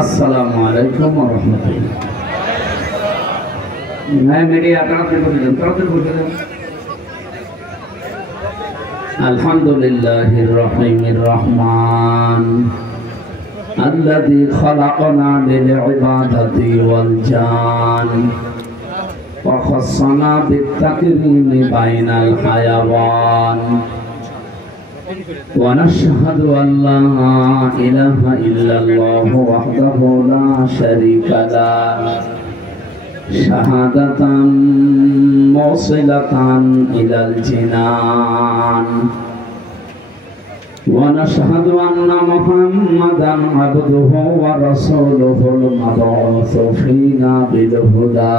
আসসালামু আলাইকুম ওয়া রাহমাতুল্লাহ। मैं मीडिया अल्हम्दुलिल्लाहिर रहमानिर रहमान अल्लज़ी खलक़ना लिल इबादति वल जान व खस्सना बित तकरीमी बैनल हयावान व नशहदु अन ला इलाहा इल्लल्लाहु वहदहु ला शरीका लहु शहादतन मौसिलतन इलल जिनान व नशहदु अन्ना मुहम्मदन अब्दुहु व रसूलुहुल मबऊसु फीना बिल हुदा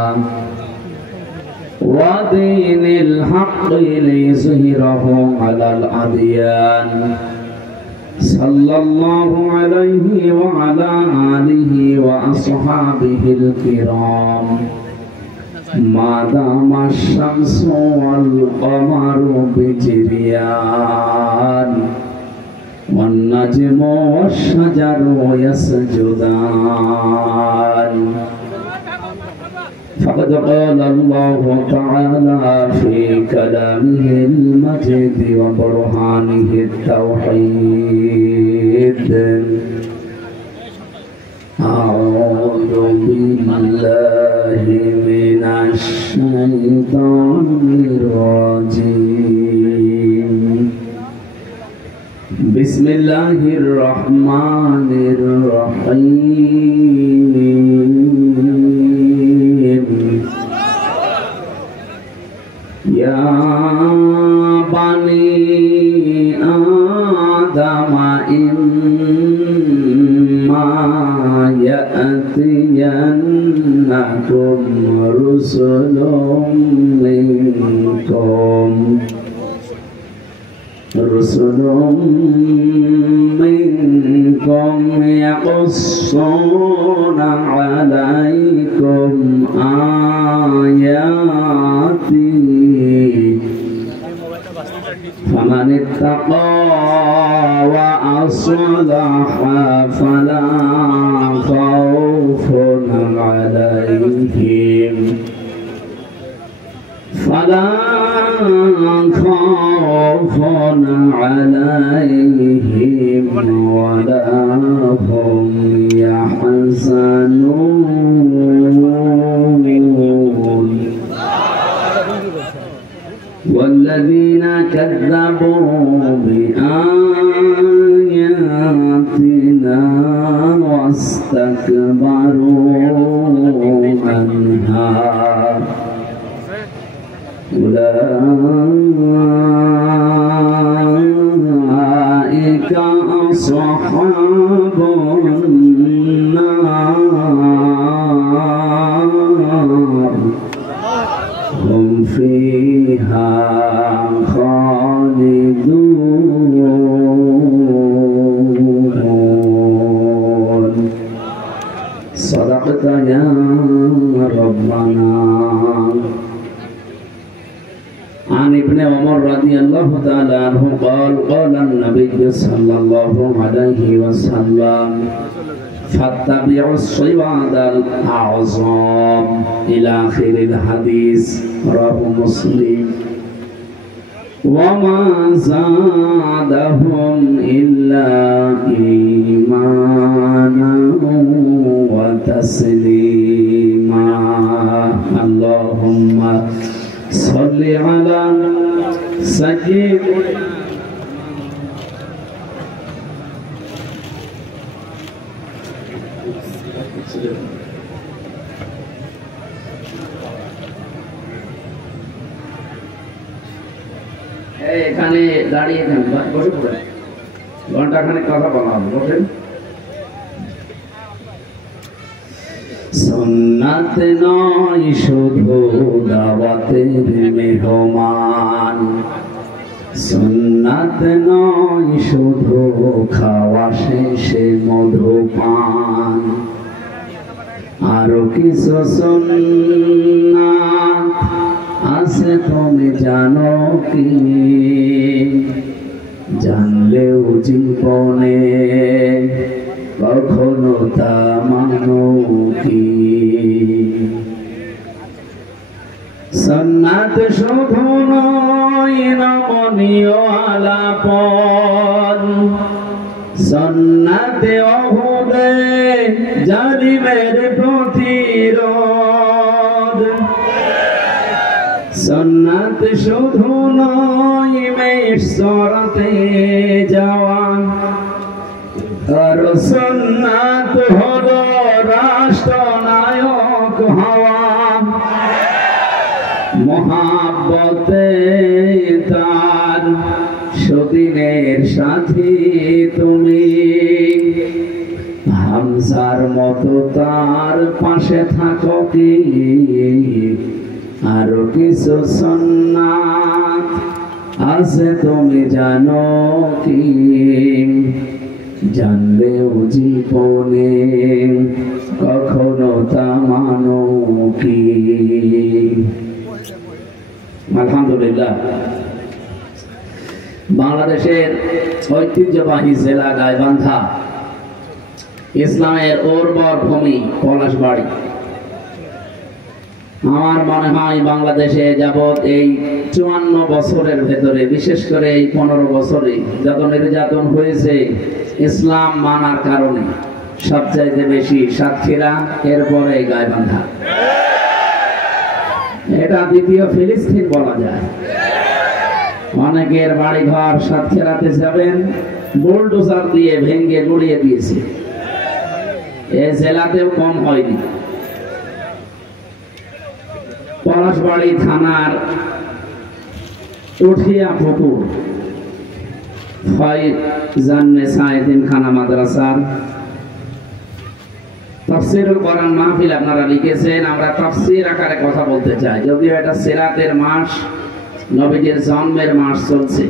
व दीनिल हक़्क़ि लियुज़हिरहु अलल अदियान सल्लल्लाहु अलैहि व अला आलिहि व अस्हाबिहिल किराम मादामा शम्सु वल क़मरु बिजरियान वन नज्मु वश्शजरु यसजुदान फ़क़द क़ाला अल्लाहु तआला फ़ी कलामिहिल मजीद व बुरहानिहित तौहीद अऊज़ु बिल्लाहि मिनश शैतानिर रजीम बिस्मिल्लाहिर रहमानिर रहीम या बनी आदम इम्मा यअतियन्नकुम रुसुलुम मिनकुम यक़ुस्सूना अलैकुम आयाति फमन इत्तक़ा व अस्लहा फला खौफुन अलैहिम वला हुम यहज़नून वल्लज़ीना कज़्ज़बू बिआयातिना वस्तकबरू अन्हा उलाइक अस्हाबुन नार हुम फीहा खालिदून सदक़त या रब्बना। عن ابن عمر رضي الله تعالى عنه قال قال النبي صلى الله عليه وسلم فاتبعوا الصراط الأعظم إلى آخر الحديث رواه مسلم وما زادهم إلا إيمانا وتسليما اللهم صل على سيدنا এখানে দাঁড়িয়ে থাকবেন, বসে পড়েন, ঘন্টাখানে কথা বলা হবে, বসেন। সুন্নাত নয় শুধু দাওয়াতের মেহমান, সুন্নাত নয় শুধু খাওয়া শেষে মধুপান, আরো কিছু সুন্নাত আছে তুমি জানো কি? জানলেও জীবনে কখন কখনো তা মানো কি? সুন্নাত শুধু নয় নমনীয় আলাপন, সুন্নাতে অহুদে জালিমের প্রতিরোধ। সুন্নাত শুধু নয় মেশরতে যাওয়া, আর সুন্নাত হলো রাষ্ট্রনায়ক হওয়া। মহাব্বতে তার সুদিনের সাথী তুমি, হামজার মতো তার পাশে থাকো কি? আরো কিছু সুন্নাত আছে তুমি জানো কি? জানলেও জীবনে কখনো তা মানো কি? আলহামদুলিল্লাহ, বাংলাদেশের ঐতিহ্যবাহী জেলা গাইবান্ধা, ইসলামের উর্বর ভূমি পলাশবাড়ি। আমার মনে হয় বাংলাদেশে যাবৎ এই 54 বছরের ভেতরে, বিশেষ করে এই 15 বছরে যত নির্যাতন হয়েছে ইসলাম মানার কারণে, সবচাইতে বেশি সাতক্ষীরা, এরপরে গাইবান্ধা। এটা দ্বিতীয় ফিলিস্তিন বলা যায়। অনেকের বাড়ি ঘর সাতক্ষীরাতে যাবেন, বুলডোজার দিয়ে ভেঙে গুড়িয়ে দিয়েছে। এ জেলাতেও কম হয়নি। পলাশবাড়ি থানার উঠিয়া পুকুর খানা মাদ্রাসার তাফসীরুল কোরআন মাহফিল আপনারা লিখেছেন। আমরা তাফসীর আকারে কথা বলতে চাই, যদিও এটা সিরাতের মাস, নবীজির জন্মের মাস চলছে।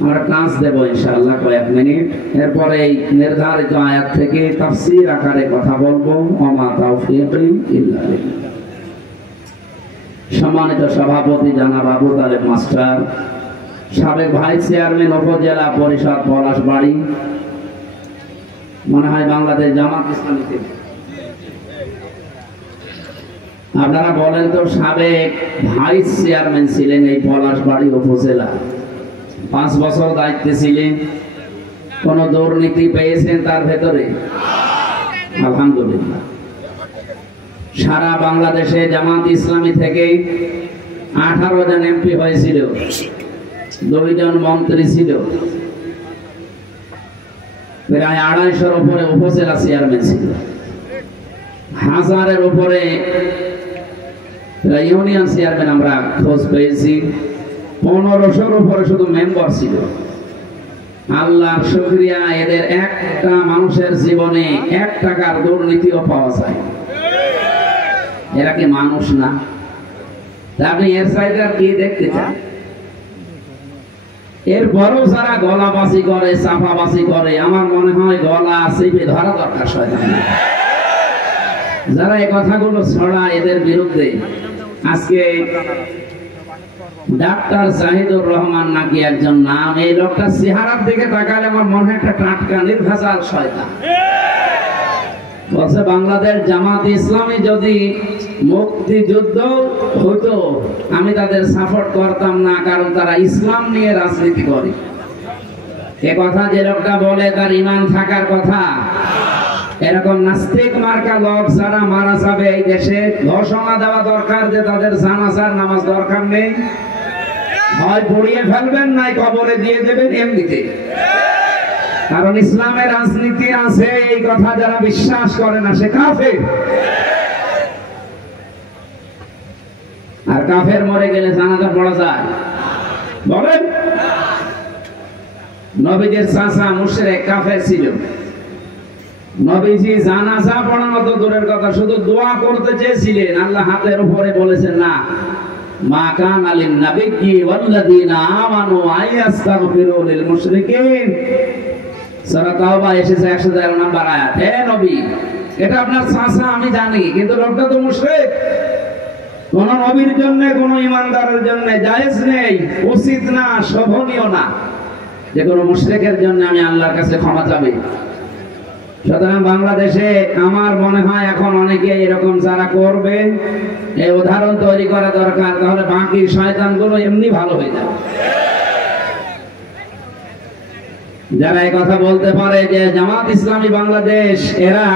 আমরা ক্লাস দেব ইনশাআল্লাহ কয়েক মিনিট, এরপরে এই নির্ধারিত আয়াত থেকে তাফসীর আকারে কথা বলবো। ওমা তাওফীকি ইল্লা বিল্লাহ। সম্মানিত সভাপতি জনাব আবু তালেব মাস্টার, সাবেক ভাইস চেয়ারম্যান উপজেলা পরিষদ পলাশবাড়ি, মনে হয় বাংলাদেশ জামাত ইসলামী থেকে। আপনারা বলেন তো, সাবেক ভাইস চেয়ারম্যান ছিলেন এই পলাশবাড়ি উপজেলা, 5 বছর দায়িত্বে ছিলেন, কোন দুর্নীতি পেয়েছেন তার ভেতরে? আলহামদুলিল্লাহ। সারা বাংলাদেশে জামাত ইসলামী থেকে 18 জন এমপি হয়েছিল, 2 জন মন্ত্রী ছিল, প্রায় 250-এর উপরে উপজেলা চেয়ারম্যান ছিল, 1000-এর উপরে ইউনিয়ন চেয়ারম্যান আমরা খোঁজ পেয়েছি, 1500-এর উপরে শুধু মেম্বার ছিল। আল্লাহর শুকরিয়া, এদের একটা মানুষের জীবনে 1 টাকার দুর্নীতিও পাওয়া যায়। এরা কি মানুষ না? আপনি এর সাইডে কি দেখতে চান? এরপরও যারা গলাবাজি করে, চাপাবাজি করে, আমার মনে হয় গলা চেপে ধরা দরকার শয়তান। যারা এই কথাগুলো ছড়ায় এদের বিরুদ্ধে, আজকে ডাক্তার জাহিদুর রহমান নাকি একজন নাম, এই লোকটা চেহারার দিকে তাকালে আমার মনে হয় একটা টাটকা নির্ভেজাল শয়তান। বলছে বাংলাদেশ জামাত ইসলামী যদি মুক্তিযুদ্ধ হতো আমি তাদের সাপোর্ট করতাম না, কারণ তারা ইসলাম নিয়ে রাজনীতি করে। এ কথা যে লোকটা বলে তার ঈমান থাকার কথা। এরকম নাস্তিক মার্কা লোক যারা মারা যাবে এই দেশে, ঘোষণা দেওয়া দরকার যে তাদের জানাজার নামাজ দরকার নেই, হয় পড়িয়ে ফেলবেন নাই কবরে দিয়ে দেবেন এমনিতে। কারণ ইসলামের রাজনীতি আছে, এই কথা যারা বিশ্বাস করে না সে কাফের। আর কাফের মরে গেলে জানাজা পড়া যায়? বলেন। নবীদের চাচা মুশরিক কাফের ছিল, নবীজি জানাজা পড়ানো তো দূরের কথা, শুধু দোয়া করতে চেয়েছিলেন, আল্লাহ হাতের উপরে বলেছেন না, মা কানা লিন নাবিয়্যি ওয়াল্লাযীনা আমানু আইয়াস্তাগফিরু লিল মুশরিকিন। সূরা তাওবা এসেছে 113 নম্বর আয়াত। হে নবী, এটা আপনার চাচা আমি জানি, কিন্তু লোকটা তো মুশরিক। কোন নবীর জন্য, কোন ইমানদারের জন্য জায়েজ নেই, উচিত না, শোভনীয় না যে কোন মুশরিকের জন্য আমি আল্লাহর কাছে ক্ষমা চাইব। সুতরাং বাংলাদেশে আমার মনে হয় এখন অনেকে এরকম যারা করবে এই উদাহরণ তৈরি করা দরকার, তাহলে বাকি শয়তানগুলো এমনি ভালো হয়ে যাবে। যারা এই কথা বলতে পারে যে জামাত ইসলামী বাংলাদেশ এরা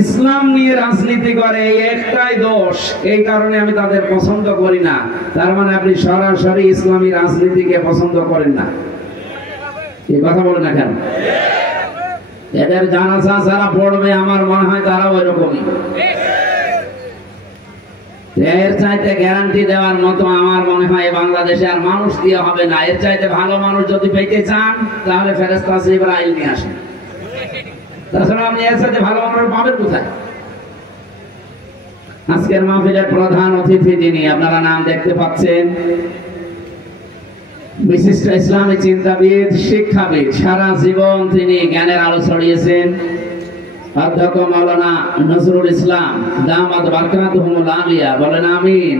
ইসলাম নিয়ে রাজনীতি করে, এই একটাই দোষ, এই কারণে আমি তাদের পছন্দ করি না, তার মানে আপনি সরাসরি ইসলামী রাজনীতিকে পছন্দ করেন না। এই কথা বলেন না কেন? এদের জানাজা যারা পড়বে আমার মনে হয় তারাও এরকমই। এর চাইতে গ্যারান্টি দেওয়ার মতো আমার মনে হয় বাংলাদেশে আর মানুষ দিয়ে হবে না। এর চাইতে ভালো মানুষ যদি পেতে চান তাহলে ফেরেশতা জিবরাইল নিয়ে আসেন। তাছাড়া আপনি এর চাইতে ভালো মানুষ পাবেন কোথায়? আজকের মাহফিলের প্রধান অতিথি যিনি, আপনারা নাম দেখতে পাচ্ছেন, বিশিষ্ট ইসলামী চিন্তাবিদ, শিক্ষাবিদ, সারা জীবন তিনি জ্ঞানের আলো ছড়িয়েছেন, অধ্যক্ষ মাওলানা নজরুল ইসলাম দামাত বারকাতুহুল আলিয়া, বলেন আমিন।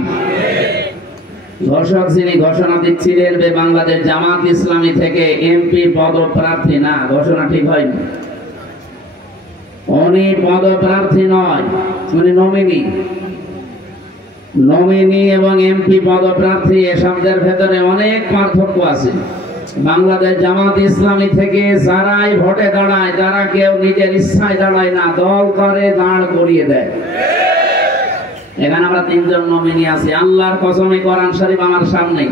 ঘোষক যিনি ঘোষণা দিচ্ছিলেন যে বাংলাদেশ জামাত ইসলামী থেকে এমপি পদপ্রার্থী, না, ঘোষণা ঠিক হয়নি, উনি পদপ্রার্থী নয়, উনি নমিনি। নমিনি এবং এমপি পদপ্রার্থী এ শব্দের ভেতরে অনেক পার্থক্য আছে। বাংলাদেশ জামাত ইসলামী থেকে যারাই ভোটে দাঁড়ায় তারা কেউ নিজের ইচ্ছায় দাঁড়ায় না, দল করে দাঁড় করিয়ে দেয়। এখানে আমরা তিনজন নমিনি আছি। আল্লাহর কসমে কোরআন শরীফ আমার সামনে,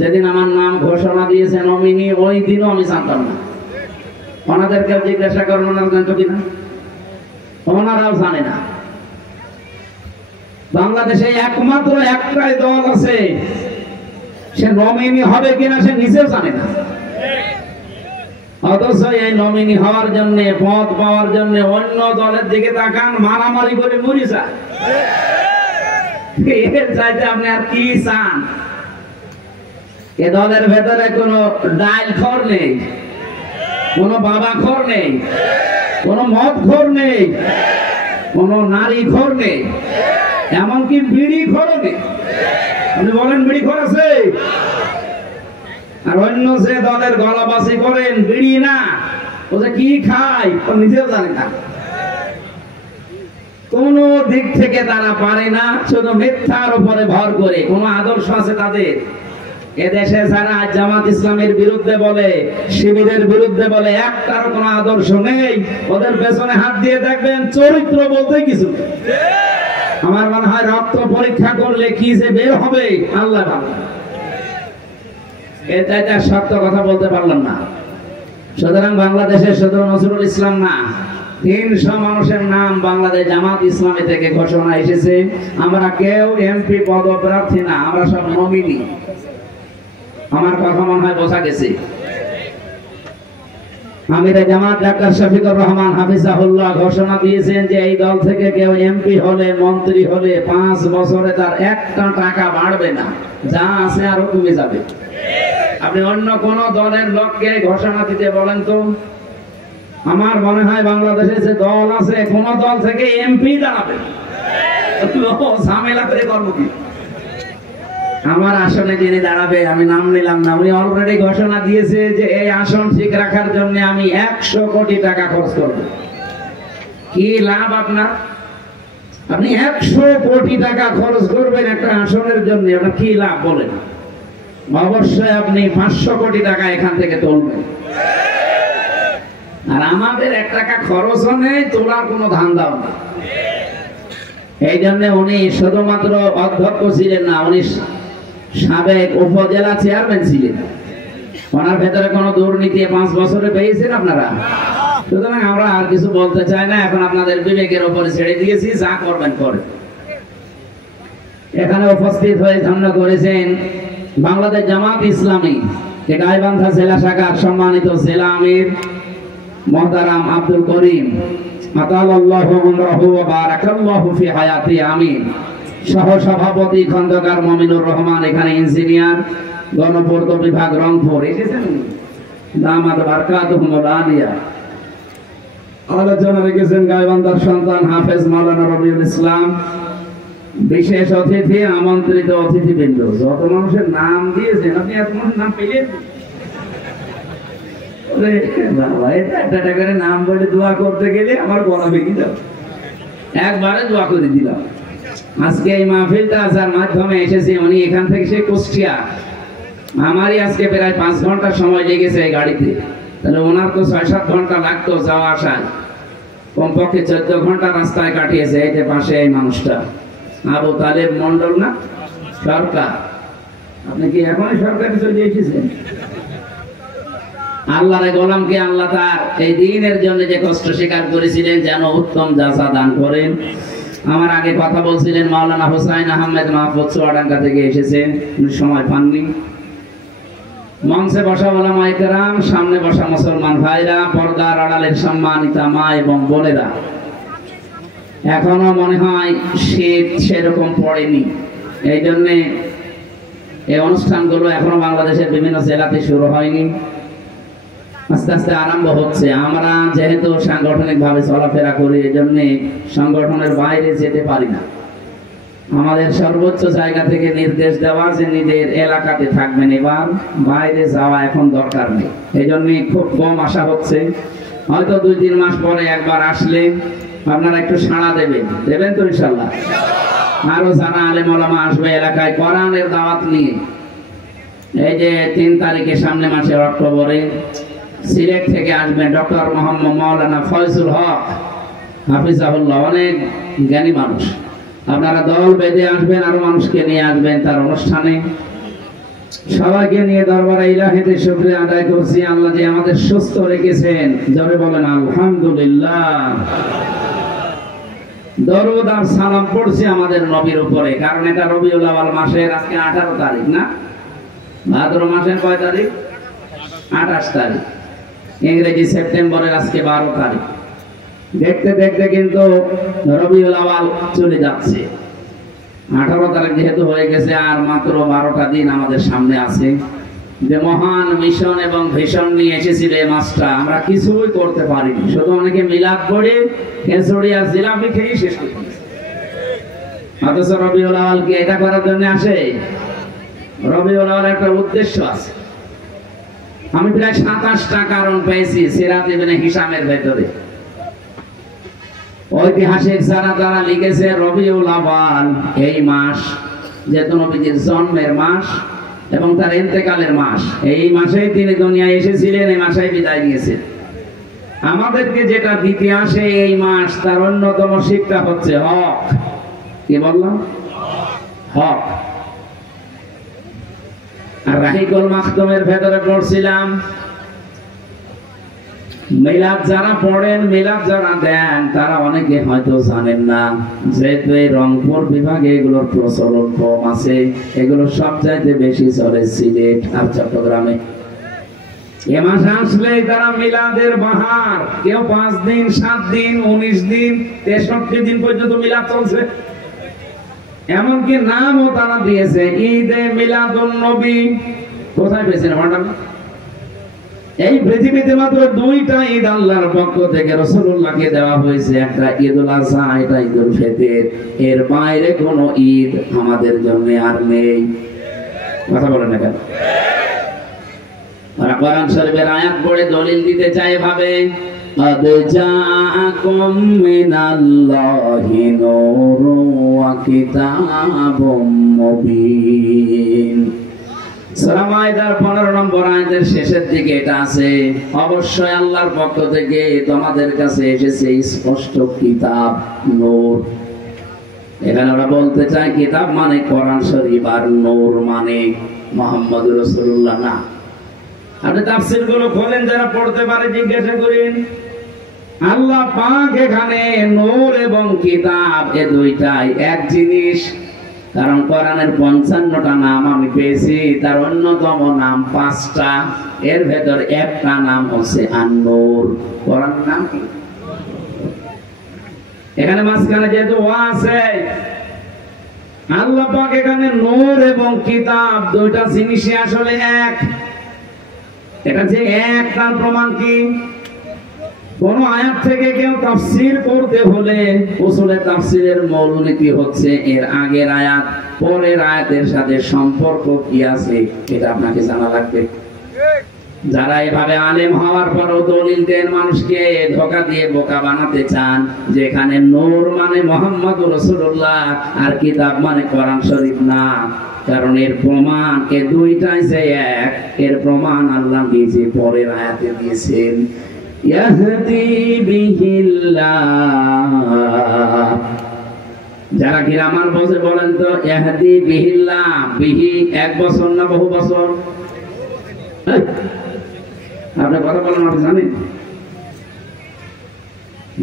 যেদিন আমার নাম ঘোষণা দিয়েছে নমিনি, ওই দিনও আমি জানতাম না। ওনাদেরকে জিজ্ঞাসা করুন ওনারা জানতো কিনা, ওনারাও জানে না। বাংলাদেশে একমাত্র একটাই দল আছে, সে নমিনি হবে কিনা সে নিজেও জানে না, অথচ এই নমিনি হওয়ার জন্য, পদ পাওয়ার জন্য অন্য দলের দিকে তাকান, মারামারি করে মরে যায়। এর চাইতে আপনি আর কি চান? এ দলের ভেতরে কোনো ডাইল খোর নেই, কোনো বাবা খোর নেই, কোনো মদ খোর নেই, কোনো নারী খোর নেই, এমনকি বিড়ি খোর নেই। আপনি বলেন বিড়ি খোর আছে? আর অন্য যে দলের গলাবাজি করেন, বিড়ি না, ও যে কি খায় ও নিজেও জানে না। কোন দিক থেকে তারা পারে না, শুধু মিথ্যার উপরে ভর করে। কোন আদর্শ আছে তাদের? এদেশে যারা জামাত ইসলামের বিরুদ্ধে বলে, শিবিরের বিরুদ্ধে বলে, একটারও কোনো আদর্শ নেই। ওদের পেছনে হাত দিয়ে দেখবেন চরিত্র বলতে কিছু নেই। আমার মনে হয় রক্ত পরীক্ষা করলে কি যে বের হবে আল্লাহ ভালো। এটা সত্য কথা বলতে পারলাম না। সুতরাং বাংলাদেশে শুধু নজরুল ইসলাম না, 300 মানুষের নাম বাংলাদেশ জামাত ইসলামী থেকে ঘোষণা এসেছে। আমরা কেউ এমপি পদপ্রার্থী না, আমরা সব নমিনি। আমার কথা মনে হয় বোঝা গেছে। আমিরে জামাত ডাক্তার শফিকুর রহমান হাফিজাহুল্লাহ ঘোষণা দিয়েছেন যে এই দল থেকে কেউ এমপি হলে, মন্ত্রী হলে 5 বছরে তার একটা টাকা বাড়বে না, যা আছে আরো কমে যাবে। আপনি অন্য কোন দলের লোককে ঘোষণা দিতে বলেন তো? আমার মনে হয় বাংলাদেশে যে দল আছে, কোন দল থেকে এমপি দাঁড়াবে ঝামেলা করে করবো কি? আমার আসনে যিনি দাঁড়াবে, আমি নাম নিলাম না, উনি অলরেডি ঘোষণা দিয়েছে যে এই আসন ঠিক রাখার জন্য আমি 100 কোটি টাকা খরচ করব। কি লাভ আপনার? আপনি 100 কোটি টাকা খরচ করবেন একটা আসনের জন্য, আপনার কি লাভ বলেন? অবশ্যই আপনি 500 কোটি টাকা এখান থেকে তুলবেন। আর আমাদের 1 টাকা খরচও নেই, তোলার কোনো ধান্দাও নেই। এই জন্য উনি শুধুমাত্র অধ্যক্ষ ছিলেন না, উনি সাবেক উপজেলা চেয়ারম্যান ছিলেন। ওনার ভেতরে কোনো দুর্নীতি 5 বছরে পেয়েছেন আপনারা? সুতরাং আমরা আর কিছু বলতে চাই না, এখন আপনাদের বিবেকের উপরে ছেড়ে দিয়েছি, যা করবেন করেন। এখানে উপস্থিত হয়ে ধন্য করেছেন বাংলাদেশ জামাত ইসলামী গাইবান্ধা জেলা শাখার সম্মানিত জেলা আমির মুহতারাম আব্দুল করিম, আতালাল্লাহু উমরাহু ওয়া বারাকাল্লাহু ফি হায়াতি, আমিন। সহ সভাপতি খন্দকার মমিনুর রহমান, এখানে ইঞ্জিনিয়ার, গণপূর্ত বিভাগ, রংপুর এসেছেন, দামাত বারকাতুহুল আলিয়া। আলোচনা রেখেছেন গাইবান্ধার সন্তান হাফেজ মাওলানা রবিউল ইসলাম। বিশেষ অতিথি, আমন্ত্রিত অতিথিবৃন্দ, যত মানুষের নাম দিয়েছেন আপনি এত মানুষের নাম পেলেন? বাবা একটা করে নাম বলে দোয়া করতে গেলে আমার গলা ভেঙে যাবে, একবারে দোয়া করে দিলাম। আজকে এই মাহফিলটা যার মাধ্যমে এসেছি উনি এখান থেকে সে কুষ্টিয়া, আমারই আজকে প্রায় 5 ঘন্টা সময় লেগেছে এই গাড়িতে, তাহলে ওনার তো 6-7 ঘন্টা লাগতো যাওয়া আসায়, কমপক্ষে 14 ঘন্টা রাস্তায় কাটিয়েছে। এই যে পাশে এই মানুষটা আবু তালেব মন্ডল না সরকার, আপনি কি এখনই সরকারে চলে এসেছেন? আল্লাহর গোলামকে আল্লাহ তার এই দিনের জন্য যে কষ্ট স্বীকার করেছিলেন যেন উত্তম জাযা দান করেন। আমার আগে কথা বলছিলেন মাওলানা হোসাইন আহমেদ মাহফুজ চুয়াডাঙ্গা থেকে এসেছেন, সময় পাননি। মঞ্চে বসা ওলামায়ে কেরাম, সামনে বসা মুসলমান ভাইরা, পর্দার আড়ালের সম্মানিতা মা এবং বোনেরা, এখনো মনে হয় শীত সেরকম পড়েনি, এই জন্যে এই অনুষ্ঠানগুলো এখনো বাংলাদেশের বিভিন্ন জেলাতে শুরু হয়নি, আস্তে আস্তে আরম্ভ হচ্ছে। আমরা যেহেতু সাংগঠনিক ভাবে চলাফেরা করি এই জন্য সংগঠনের বাইরে যেতে পারি না। আমাদের সর্বোচ্চ জায়গা থেকে নির্দেশ দেওয়া যে নিজের এলাকাতে থাকবেন, এবার বাইরে যাওয়া এখন দরকার নেই। এই জন্য খুব কম আসা হচ্ছে, হয়তো 2-3 মাস পরে একবার আসলে আপনারা একটু সাড়া দেবেন তো ইনশাআল্লাহ। আরো যারা আলেম ওলামা আসবে এলাকায় কোরআনের দাওয়াত নিয়ে, এই যে 3 তারিখে সামনে মাসে অক্টোবরে সিলেট থেকে আসবেন ডক্টর মোহাম্মদ মাওলানা ফয়জুল হক হাফিজাহুল্লাহ, অনেক জ্ঞানী মানুষ। আপনারা দল বেঁধে আসবেন, আরো মানুষকে নিয়ে আসবেন তার অনুষ্ঠানে। সবাইকে নিয়ে দরবারে ইলাহিতে শুকরিয়া আদায় করছি আল্লাহ যে আমাদের সুস্থ রেখেছেন, জোরে বলেন আলহামদুলিল্লাহ। দরুদ আর সালাম পড়ছি আমাদের নবীর উপরে, কারণ এটা রবিউল আউয়াল মাসের আজকে 18 তারিখ না, ভাদ্র মাসের কয় তারিখ? 28 তারিখ, ইংরেজি সেপ্টেম্বরের আজকে 12 তারিখ। দেখতে দেখতে কিন্তু রবিউল আউয়াল চলে যাচ্ছে, 18 তারিখ যেহেতু হয়ে গেছে, আর মাত্র 12টা দিন আমাদের সামনে আছে। যে মহান মিশন এবং ভিশন নিয়ে এসেছিল এই মাসটা, আমরা কিছুই করতে পারিনি, শুধু অনেকে মিলাদ পড়ে খেচড়ি আর জিলাপি খেয়ে শেষ করে দিয়েছে। অথচ রবিউল আউয়াল কি এটা করার জন্য আসে? রবিউল আউয়াল একটা উদ্দেশ্য আছে। আমি প্রায় 27টা কারণ পেয়েছি সিরাত ইবনে হিশামের ভেতরে। ঐতিহাসিক যারা লিখেছে রবিউল আউয়াল এই মাস যেহেতু নবীজির জন্মের মাস এবং তার ইন্তেকালের মাস, এই মাসেই তিনি দুনিয়ায় এসেছিলেন, এই মাসেই বিদায় নিয়েছেন। আমাদেরকে যেটা দিতে আসে এই মাস, তার অন্যতম শিক্ষা হচ্ছে হক। কি বললাম? হক। আর রাহিকুল মাখতুমের ভেতরে পড়ছিলাম, মিলাদ যারা পড়েন, মিলাদ যারা দেন, তারা অনেকে হয়তো জানেন না, যেহেতু এই রংপুর বিভাগে এগুলোর প্রচলন কম আছে, এগুলো সবচাইতে বেশি চলে সিলেট আর চট্টগ্রামে। এ মাসে আসলেই তারা মিলাদের বাহার, কেউ 5 দিন, 7 দিন, 19 দিন, 63 দিন পর্যন্ত মিলাদ চলছে। এমনকি নামও তারা দিয়েছে ঈদে মিলাদুন নবী। কোথায় পেয়েছেন ভান্ডার? এই পৃথিবীতে মাত্র 2টা ঈদ আল্লাহর পক্ষ থেকে রাসূলুল্লাহকে দেওয়া হয়েছে, একটা ঈদুল আযহা, এটা ঈদুল ফিতর। এর বাইরে কোনো ঈদ আমাদের জন্য আর নেই। কথা বলেন না কেন? আর কোরআন শরীফের আয়াত পড়ে দলিল দিতে চায় ভাবে قد جاءكم من الله نور وكتاب مبين। সূরা মাইদার 15 নম্বর আয়াতের শেষের দিকে এটা আছে, অবশ্যই আল্লাহর পক্ষ থেকে তোমাদের কাছে এসেছে স্পষ্ট কিতাব, নূর। এখানে ওরা বলতে চায় কিতাব মানে কোরআন শরীফ, আর নূর মানে মুহাম্মদুর রাসূলুল্লাহ না। আপনি তাফসীর গুলো খোলেন, যারা পড়তে পারে জিজ্ঞাসা করেন। আল্লাহ পাক এখানে নূর এবং কিতাব এ দুইটাই এক জিনিস, কারণ কোরআনের 55টা নাম আমি পেয়েছি, তার অন্যতম নাম 5টা, এর ভেতর একটা নাম হচ্ছে আন-নূর। কোরআন নাম কি? এখানে মাঝখানে যেহেতু ওয়া আছে, আল্লাহ পাক এখানে নূর এবং কিতাব দুইটা জিনিসই আসলে এক। এটা যে এক তার প্রমাণ কি? কোন আয়াত থেকে কেউ তাফসীর করতে হলে উসুলে তাফসীরের মূলনীতি হচ্ছে এর আগের আয়াত পরের আয়াতের সাথে সম্পর্ক কি আছে, এটা আপনাকে জানা লাগবে। যারা এভাবে আলেম হওয়ার পরও দলিল দেন, মানুষকে ধোঁকা দিয়ে বোকা বানাতে চান, যেখানে নূর মানে মুহাম্মদুর রাসূলুল্লাহ আর কিতাব মানে কোরআন শরীফ না। কারণ এর প্রমাণ এ দুইটাই যে এক, এর প্রমাণ আল্লাহ নিজে পরের আয়াতে দিয়েছেন। ইয়াহদি বিহিল্লাহ, যারা গ্রামার বসে বলেন তো ইয়াহদি বিহিল্লাহ, বিহি এক বছর না বহু বছর? আপনি কথা বলেন, আপনি জানেন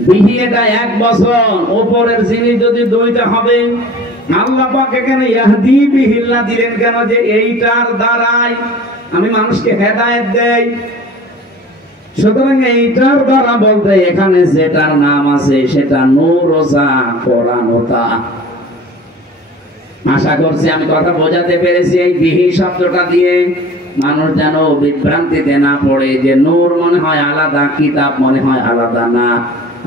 বিহি এটা এক বছর, উপরের জিনিস যদি দুইটা হবে, আল্লাহ পাক এখানে ইয়াহদি বিহিল্লাহ দিলেন কেন? যে এইটার দ্বারাই আমি মানুষকে হেদায়েত দেই। সুতরাং এইটার দ্বারা বলতে এখানে যেটার নাম আছে সেটা নূর ও যা কোরআন ও তা। আশা করছি আমি কথা বোঝাতে পেরেছি এই বিহি শব্দটা দিয়ে, মানুষ যেন বিভ্রান্তিতে না পড়ে যে নূর মনে হয় আলাদা, কিতাব মনে হয় আলাদা। না,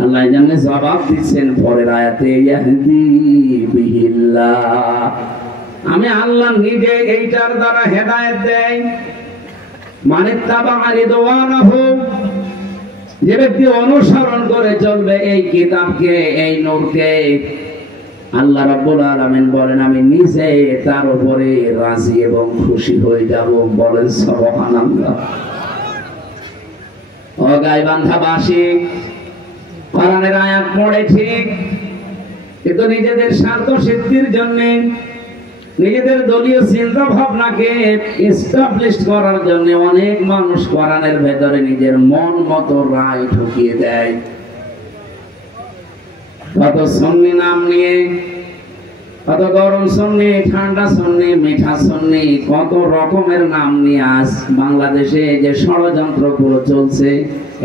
আল্লাহ জানে জবাব দিচ্ছেন পরের আয়াতে, ইয়াহদি বিহিল্লাহ, আমি আল্লাহ নিজে এইটার দ্বারা হেদায়েত দেই। মানে তাবা রিদওয়ানাহু, যে ব্যক্তি অনুসরণ করে চলবে এই কিতাবকে, এই নূরকে, আল্লাহ রাব্বুল আলামিন বলেন আমি নিজে তার উপরে রাজি এবং খুশি হয়ে যাব। বলেন সুবহানাল্লাহ। ও গাইবান্ধাবাসী, কোরআনের আয়াত পড়ে ঠিক, কিন্তু নিজেদের স্বার্থ সিদ্ধির জন্য, নিজেদের দলীয় চিন্তা ভাবনাকে এস্টাবলিশ করার জন্য অনেক মানুষ কোরআনের ভেতরে নিজের মন মতো রায় ঢুকিয়ে দেয়। কত সুন্নি নাম নিয়ে, কত গরম সুন্নি, ঠান্ডা সুন্নি, মিঠা সুন্নি, কত রকমের নাম নিয়ে আজ বাংলাদেশে যে ষড়যন্ত্র গুলো চলছে,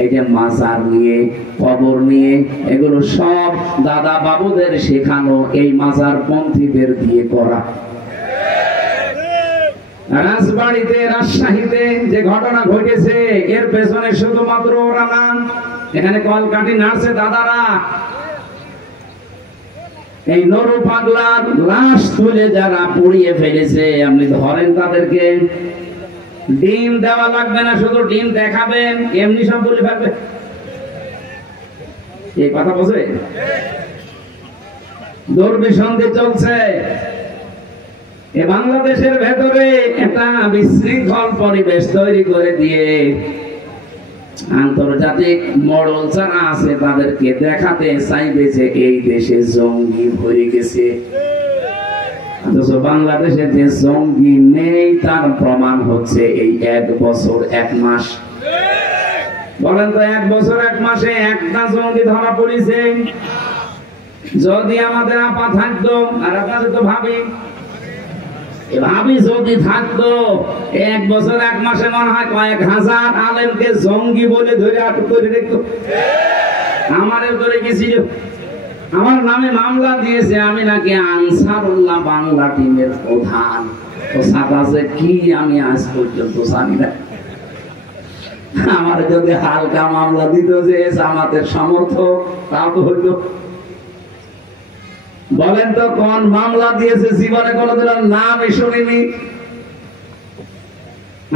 এই যে মাজার নিয়ে, কবর নিয়ে, এগুলো সব দাদা বাবুদের শেখানো, এই মাজার পন্থীদের দিয়ে করা। রাজবাড়িতে, রাজশাহীতে যে ঘটনা ঘটেছে, এর পেছনে শুধুমাত্র ওরা না, এখানে কলকাঠি নাড়ছে দাদারা। এই নরু পাগলার লাশ তুলে যারা পুড়িয়ে ফেলেছে, আপনি ধরেন তাদেরকে, ডিম দেওয়া লাগবে না, শুধু ডিম দেখাবেন, এমনি সব বলে ফেলবে। এই কথা বোঝে? দুর্বিসন্ধি চলছে এ বাংলাদেশের ভেতরে, একটা বিশৃঙ্খল পরিবেশ তৈরি করে দিয়ে আন্তর্জাতিক মডেল যারা আছে তাদেরকে দেখাতে চাইবে যে এই দেশে জঙ্গি ভরে গেছে। অথচ বাংলাদেশে যে জঙ্গি নেই তার প্রমাণ হচ্ছে এই 1 বছর 1 মাস। বলেন তো 1 বছর 1 মাসে একটা জঙ্গি ধরা পড়েছে? যদি আমাদের আপা থাকতো, আর আপনাদের তো ভাবি যদি থাকতো, 1 বছর 1 মাসে মনে হয় কয়েক হাজার আলেমকে জঙ্গি বলে ধরে আটক করে রেখো। আমারও ধরে গেছিল, আমার নামে মামলা দিয়েছে, আমি নাকি আনসারুল্লাহ বাংলা টিমের প্রধান। তো সাথে কি আমি আজ পর্যন্ত জানি না। আমার যদি হালকা মামলা দিত যে আমাদের সমর্থক, তাও তো হইতো। বলেন তো কোন মামলা দিয়েছে জীবনে কোনদিন নামই শুনিনি।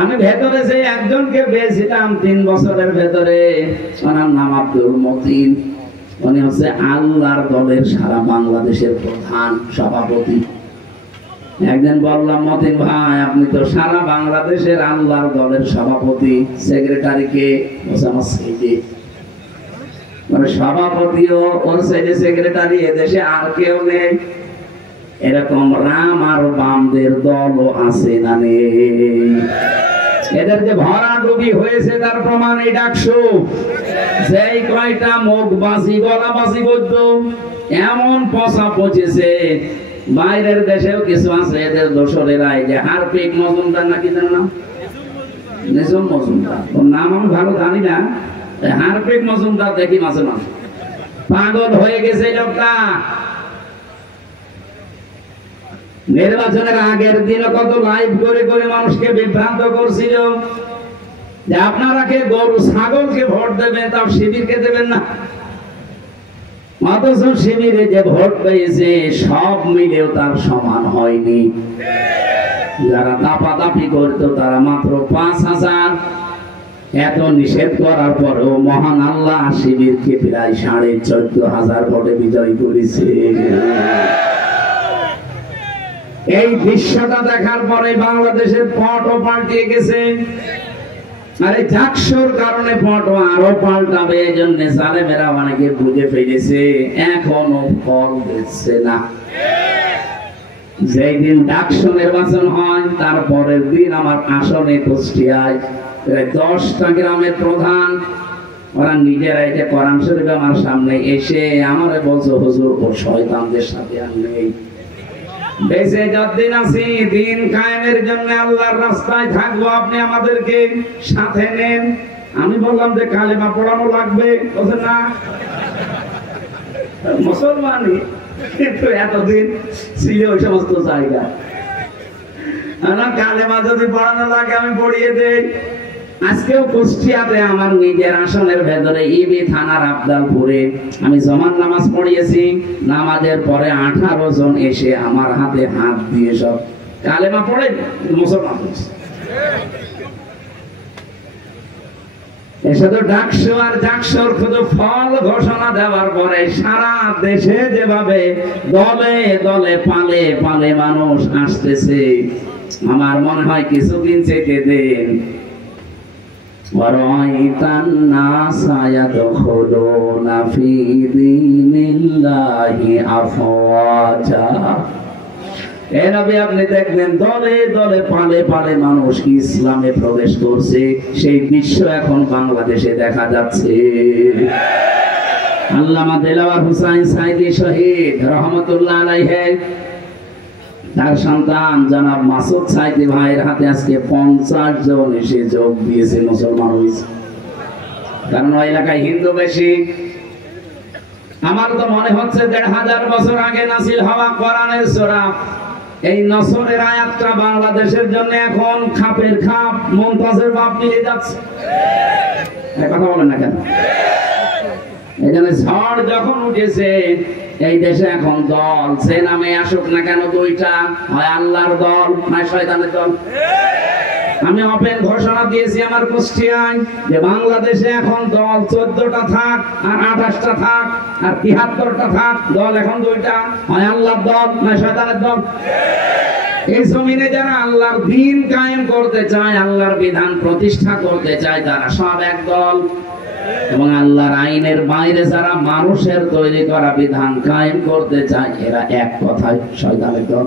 আমি ভেতরে যে একজনকে পেয়েছিলাম 3 বছরের ভেতরে, ওনার নাম আব্দুল মতিন, উনি হচ্ছে আল্লাহর দলের সারা বাংলাদেশের প্রধান সভাপতি। একদিন বললাম, মতিন ভাই আপনি তো সারা বাংলাদেশের আল্লাহর দলের সভাপতি, সেক্রেটারি কে? আমার সেইটি, মানে সভাপতিও ওর সাইডে সেক্রেটারি, এদেশে আর কেউ নেই। এরকম রাম আর বামদের দলও আছে না নেই? এদের যে ভরা ডুবি হয়েছে তার প্রমাণ এই ডাকসু। যেই কয়টা মুখবাজি গলাবাজি করত, এমন পচা পচেছে। বাইরের দেশেও কিছু আছে এদের দোসরেরাই, যে হারপিক মজুমদার নাকি জানো না, নিজম মজুমদার, ওর নাম আমি ভালো জানি না। হারপিক মজুমদার দেখি মাঝে মাঝে, পাগল হয়ে গেছে লোকটা। নির্বাচনের আগের দিন কত লাইভ করে করে মানুষকে বিভ্রান্ত করছিল যে আপনারা কে গরু ছাগলকে ভোট দেবেন, তাও শিবিরকে দেবেন না। অথচ শিবিরে যে ভোট পেয়েছে সব মিলেও তার সমান হয়নি। যারা দাপাদাপি করতো তারা মাত্র 5000, এত নিষেধ করার পরেও মহান আল্লাহ শিবিরকে প্রায় 14,500 ভোটে বিজয় করেছে। এই দৃশ্যটা দেখার পরে বাংলাদেশের পটও পাল্টে গেছে। আরে জাকসুর কারণে পটও আরো পাল্টাবে, এই জন্য সালেমেরা অনেকে বুঝে ফেলেছে, এখনো ফল দিচ্ছে না। যেই দিন ডাকসু নির্বাচন হয় তারপরের দিন আমার আসনে কুষ্টিয়ায় 10টা গ্রামের প্রধান, ওরা নিজেরা এটা কোরআন শরীফ আমার সামনে এসে আমারে বলছে, হুজুর ও শয়তানদের সাথে আমি নেই, বেঁচে যতদিন আছি দিন কায়েমের জন্য আল্লাহর রাস্তায় থাকবো, আপনি আমাদেরকে সাথে নেন। আমি বললাম যে কালেমা পড়ানো লাগবে, বলছে না মুসলমানই, কিন্তু এতদিন ছিল ওই সমস্ত জায়গা, কালেমা যদি পড়ানো লাগে আমি পড়িয়ে দেই। আজকেও কুষ্টিয়াতে আমার নিজের আসনের ভেতরে ইবি থানার আবদালপুরে আমি জমান নামাজ পড়িয়েছি। নামাজের পরে 18 জন এসে আমার হাতে হাত দিয়ে সব কালেমা পড়ে মুসলমান হয়েছে। এসে তো ডাকসু আর জাকসুর শুধু ফল ঘোষণা দেওয়ার পরে সারা দেশে যেভাবে দলে দলে পালে পালে মানুষ আসতেছে, আমার মনে হয় কিছুদিন চেকে দেন। ورأيت الناس يدخلون في دين الله أفواجا। এই নবী আপনি দেখবেন দলে দলে পালে পালে মানুষ ইসলামে প্রবেশ করছে, সেই দৃশ্য এখন বাংলাদেশে দেখা যাচ্ছে। আল্লামা দেলাওয়ার হুসাইন সাইদি শহীদ রহমতুল্লাহ আলাইহি, তার সন্তান জনাব মাসুদ সাইদি ভাইয়ের হাতে আজকে 50 জন এসে যোগ দিয়েছে, মুসলমান হয়েছে। কারণ ওই এলাকায় হিন্দু বেশি। আমার তো মনে হচ্ছে 1500 বছর আগে নাযিল হওয়া কোরআনের সূরা, এই নসরের আয়াতটা বাংলাদেশের জন্য এখন খাপের খাপ মুমতাজের বাপ নিয়ে যাচ্ছে। এই কথা বলেন না কেন? এই জন্য ঝড় যখন উঠেছে এই দেশে এখন দল সে নামে আসুক না কেন, দুইটা, হয় আল্লাহর দল নয় শয়তানের দল। আমি ওপেন ঘোষণা দিয়েছি আমার কুষ্টিয়ায় যে বাংলাদেশে এখন দল 14টা থাক আর 28টা থাক আর 73টা থাক, দল এখন দুইটা, হয় আল্লাহর দল নয় শয়তানের দল। এই জমিনে যারা আল্লাহর দ্বীন কায়েম করতে চায়, আল্লাহর বিধান প্রতিষ্ঠা করতে চায়, তারা সব এক দল। এবং আল্লাহর আইনের বাইরে যারা মানুষের তৈরি করা বিধান কায়েম করতে চায়, এরা এক কথায় শয়তানের দল।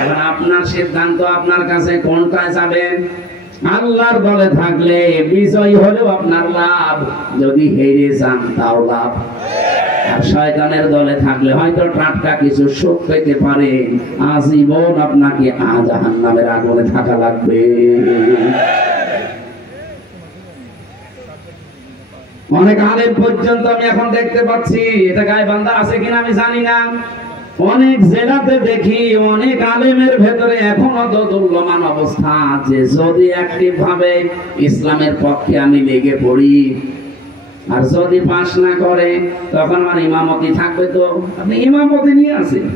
এখন আপনার সিদ্ধান্ত, আপনার কাছে কোনটায় যাবেন। আল্লাহর দলে থাকলে বিজয় হলেও আপনার লাভ, যদি হেরে যান তাও লাভ। আর শয়তানের দলে থাকলে হয়তো টাটকা কিছু সুখ পেতে পারে, আজীবন আপনাকে জাহান্নামের আগুনে থাকা লাগবে। অনেক আলেম পর্যন্ত আমি এখন দেখতে পাচ্ছি, এটা গায়বান্ধা আছে কিনা আমি জানি না, অনেক জেলাতে দেখি অনেক আলেমের ভেতরে এখনো দোদুল্যমান অবস্থা আছে। যদি অ্যাক্টিভ ভাবে ইসলামের পক্ষে আমি লেগে পড়ি, আর যদি পাস না করে তখন আমার ইমামতি থাকবে, তো আপনি ইমামতি নিয়ে আসেন।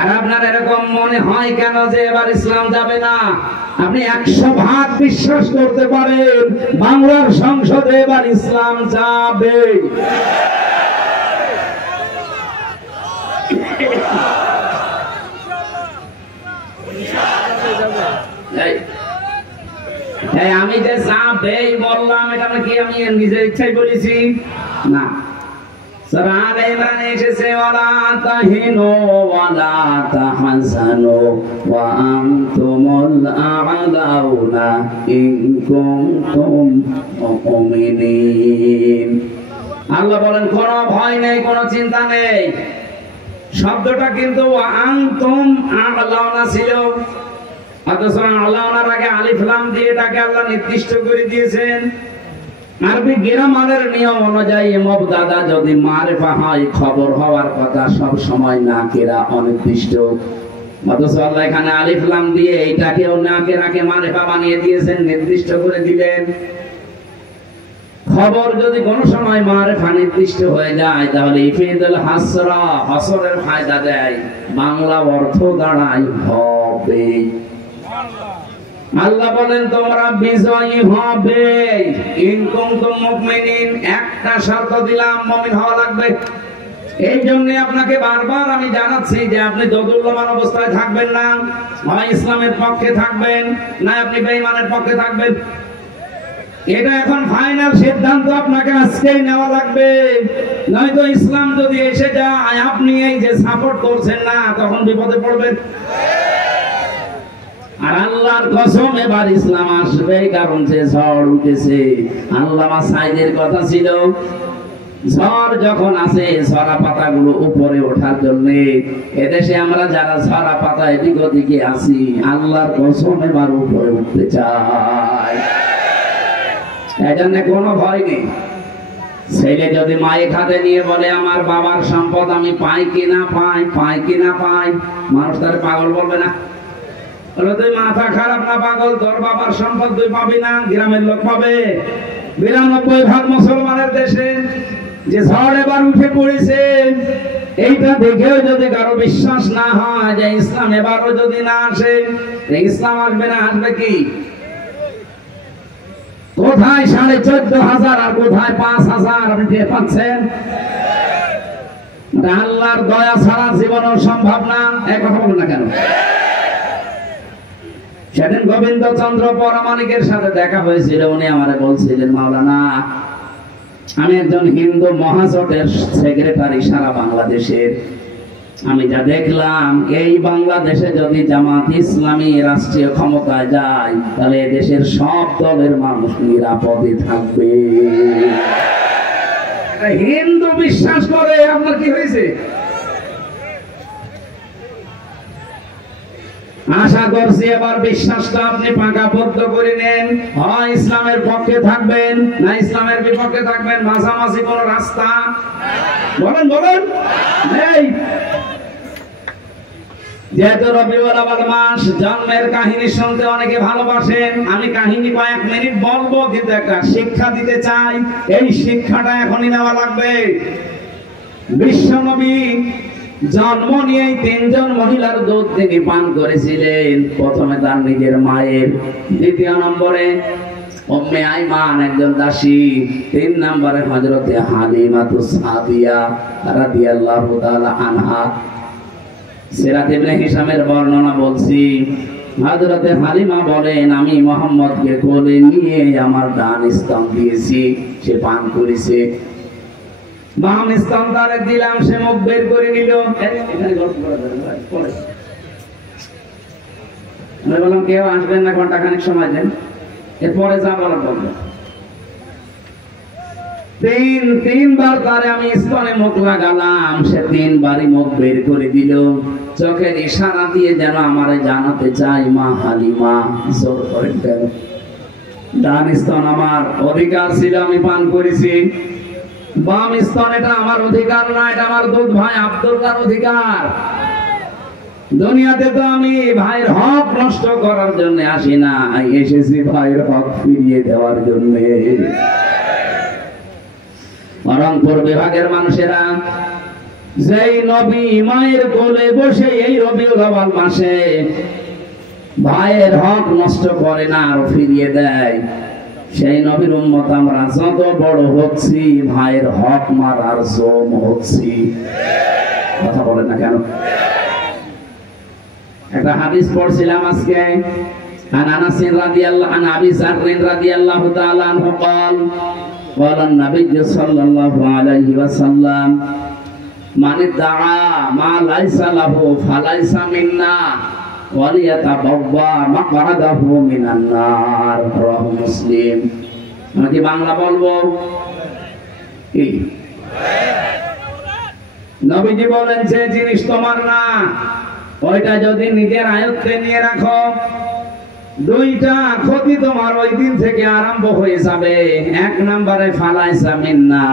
আর আপনার এরকম মনে হয় কেন যে এবার ইসলাম যাবে না? আপনি 100% বিশ্বাস করতে পারেন বাংলার সংসদে এবার ইসলাম যাবে। আমি যে যাবে বললাম, এটা নাকি আমি নিজের ইচ্ছাই বলেছি না। সূরা আলে ইমরান এসেছে, ওয়ালা তাহিনু ওয়ালা তাহজানু ওয়া আনতুমুল আ'লাউনা ইন কুনতুম মুমিনিন। আল্লাহ বলেন কোনো ভয় নেই, কোনো চিন্তা নেই। শব্দটা কিন্তু আনতুম আ'লাউনা ছিল, অথচ আ'লাউনার আগে আলিফ লাম দিয়ে এটাকে আল্লাহ নির্দিষ্ট করে দিয়েছেন। আরবি গ্রামারের নিয়ম অনুযায়ী মুবতাদা যদি মারিফা হয়, খবর হওয়ার কথা সব সময় নাকিরা অনির্দিষ্ট। অথচ আল্লাহ এখানে আলিফ লাম দিয়ে এইটাকেও নাকিরাকে মারিফা বানিয়ে দিয়েছেন, নির্দিষ্ট করে দিলেন। খবর যদি কোনো সময় মারিফা নির্দিষ্ট হয়ে যায়, তাহলে ইফিদুল হাসরা, হাসরের ফায়দা দেয়, বাংলা অর্থ দাঁড়ায় হবে। আল্লাহ বলেন তোমরা বিজয়ী হবে ইন কুনতুম মুমিনিন। একটা শর্ত দিলাম, মুমিন হওয়া লাগবে। এই জন্য আপনাকে বারবার আমি জানাচ্ছি যে আপনি দোদুল্যমান অবস্থায় থাকবেন না, হয় ইসলামের পক্ষে থাকবেন না আপনি বেঈমানের পক্ষে থাকবেন। এটা এখন ফাইনাল সিদ্ধান্ত আপনাকে আজকেই নেওয়া লাগবে, নয়তো ইসলাম যদি এসে যায় আপনি এই যে সাপোর্ট করছেন না তখন বিপদে পড়বেন। আর আল্লাহর কসম এবার ইসলাম আসবে, কারণ যে ঝড় উঠেছে। আল্লামা সাইদের কথা ছিল ঝড় যখন আসে ঝরা পাতাগুলো উপরে ওঠার জন্য, এদেশে আমরা যারা ঝরা পাতা এদিক ওদিকে আসি আল্লাহর কসম এবার উপরে উঠতে চাই। এজন্য কোনো ভয় নেই। ছেলে যদি মায়ের হাতে নিয়ে বলে আমার বাবার সম্পদ আমি পাই কি না পাই, পাই কি না পাই, মানুষ তার পাগল বলবে না? বলে তুই মাথা খারাপ না পাগল, তোর বাবার সম্পদ তুই পাবি না, গ্রামের লোক পাবে। 92% মুসলমানের দেশে যে ঝড় এবার উঠে পড়েছে, এইটা দেখেও যদি কারো বিশ্বাস না হয় যে ইসলাম এবারও যদি না আসে, ইসলাম আসবে না, আসবে কি? কোথায় 14,500 আর কোথায় 5,000 আপনি টের পাচ্ছেন? আল্লাহর দয়া ছাড়া জীবনও সম্ভব না। এক কথা বলুন না কেন? সেদিন গোবিন্দ চন্দ্র পরমাণিকের সাথে দেখা হয়েছিল, উনি আমারে বলছিলেন মাওলানা আমি একজন হিন্দু মহাজোটের সেক্রেটারি সারা বাংলাদেশের, আমি যা দেখলাম এই বাংলাদেশে যদি জামাত ইসলামী রাষ্ট্রীয় ক্ষমতায় যায় তাহলে দেশের সব দলের মানুষ নিরাপদে থাকবে। হিন্দু বিশ্বাস করে, আপনার কি হয়েছে? আশা করছি এবার বিশ্বাসটা আপনি পাকাপোক্ত করে নেন। হয় ইসলামের পক্ষে থাকবেন না ইসলামের বিপক্ষে থাকবেন, মাঝামাঝি কোন রাস্তা বলেন বলেন নেই। যেহেতু রবিউল আউয়াল মাস, জন্মের কাহিনী শুনতে অনেকে ভালোবাসেন, আমি কাহিনী কয়েক মিনিট বলবো কিন্তু একটা শিক্ষা দিতে চাই। এই শিক্ষাটা এখনই নেওয়া লাগবে। বিশ্বনবী জন্ম নিয়ে 3 জন মহিলার দুধ তিনি পান করেছিলেন। প্রথমে তার নিজের মায়ের, দ্বিতীয় নম্বরে উম্মে আইমান একজন দাসী, 3 নম্বরে হযরতে হালিমাতুস সাদিয়া রাদিয়াল্লাহু তাআলা আনহা। সিরাত ইবনে হিশামের বর্ণনা বলছি, হযরতে হালিমা বলেন আমি মুহাম্মদকে কোলে নিয়ে আমার ডান স্তন দিয়েছি, সে পান করেছে। বাম স্তন তারে দিলাম, সে মুখ বের করে নিল। এখানে গল্প করা যাবে পরে। আমি বললাম কেউ আসবেন না, ঘন্টাখানেক সময় দেন, এরপরে যা বলার বলবো। তিনবার তারে আমি স্তনে মুখ লাগালাম, সে 3 বারই মুখ বের করে দিল। চোখের ইশারা দিয়ে যেন আমারে জানাতে চাই মা হালিমা জোর করেন কেন। ডান স্তন আমার অধিকার ছিল, আমি পান করেছি। বাম স্তন এটা আমার অধিকার না, এটা আমার দুধ ভাই আব্দুল্লাহর অধিকার। দুনিয়াতে তো আমি ভাইয়ের হক নষ্ট করার জন্য আসি না, এসেছি ভাইয়ের হক ফিরিয়ে দেওয়ার জন্য। রংপুর বিভাগের মানুষেরা যেই নবী মায়ের কোলে বসে এই রবিউল আউয়াল মাসে ভাইয়ের হক নষ্ট করে না আর ফিরিয়ে দেয়, সেই নবীর উম্মত আমরা যত বড় হচ্ছি ভাইয়ের হক মারার জম হচ্ছি। কথা বলেন না কেন? একটা হাদিস পড়ছিলাম আজকে, আন আনাস রাদিয়াল্লাহু আন আবি যার রাদিয়াল্লাহু তাআলা আনহু قال قال النبي صلى الله عليه وسلم من ادعى ما ليس له فليس منا وليتبوأ مقعده من النار رواه মুসলিম। আমি কি বাংলা বলবো? কি নবীজি বলেন যে জিনিস তোমার না ওইটা যদি নিজের আয়ত্তে নিয়ে রাখো, 2টা ক্ষতি তোমার ওই দিন থেকে আরম্ভ হয়ে যাবে। 1 নম্বরে ফালাইসা মিন্না,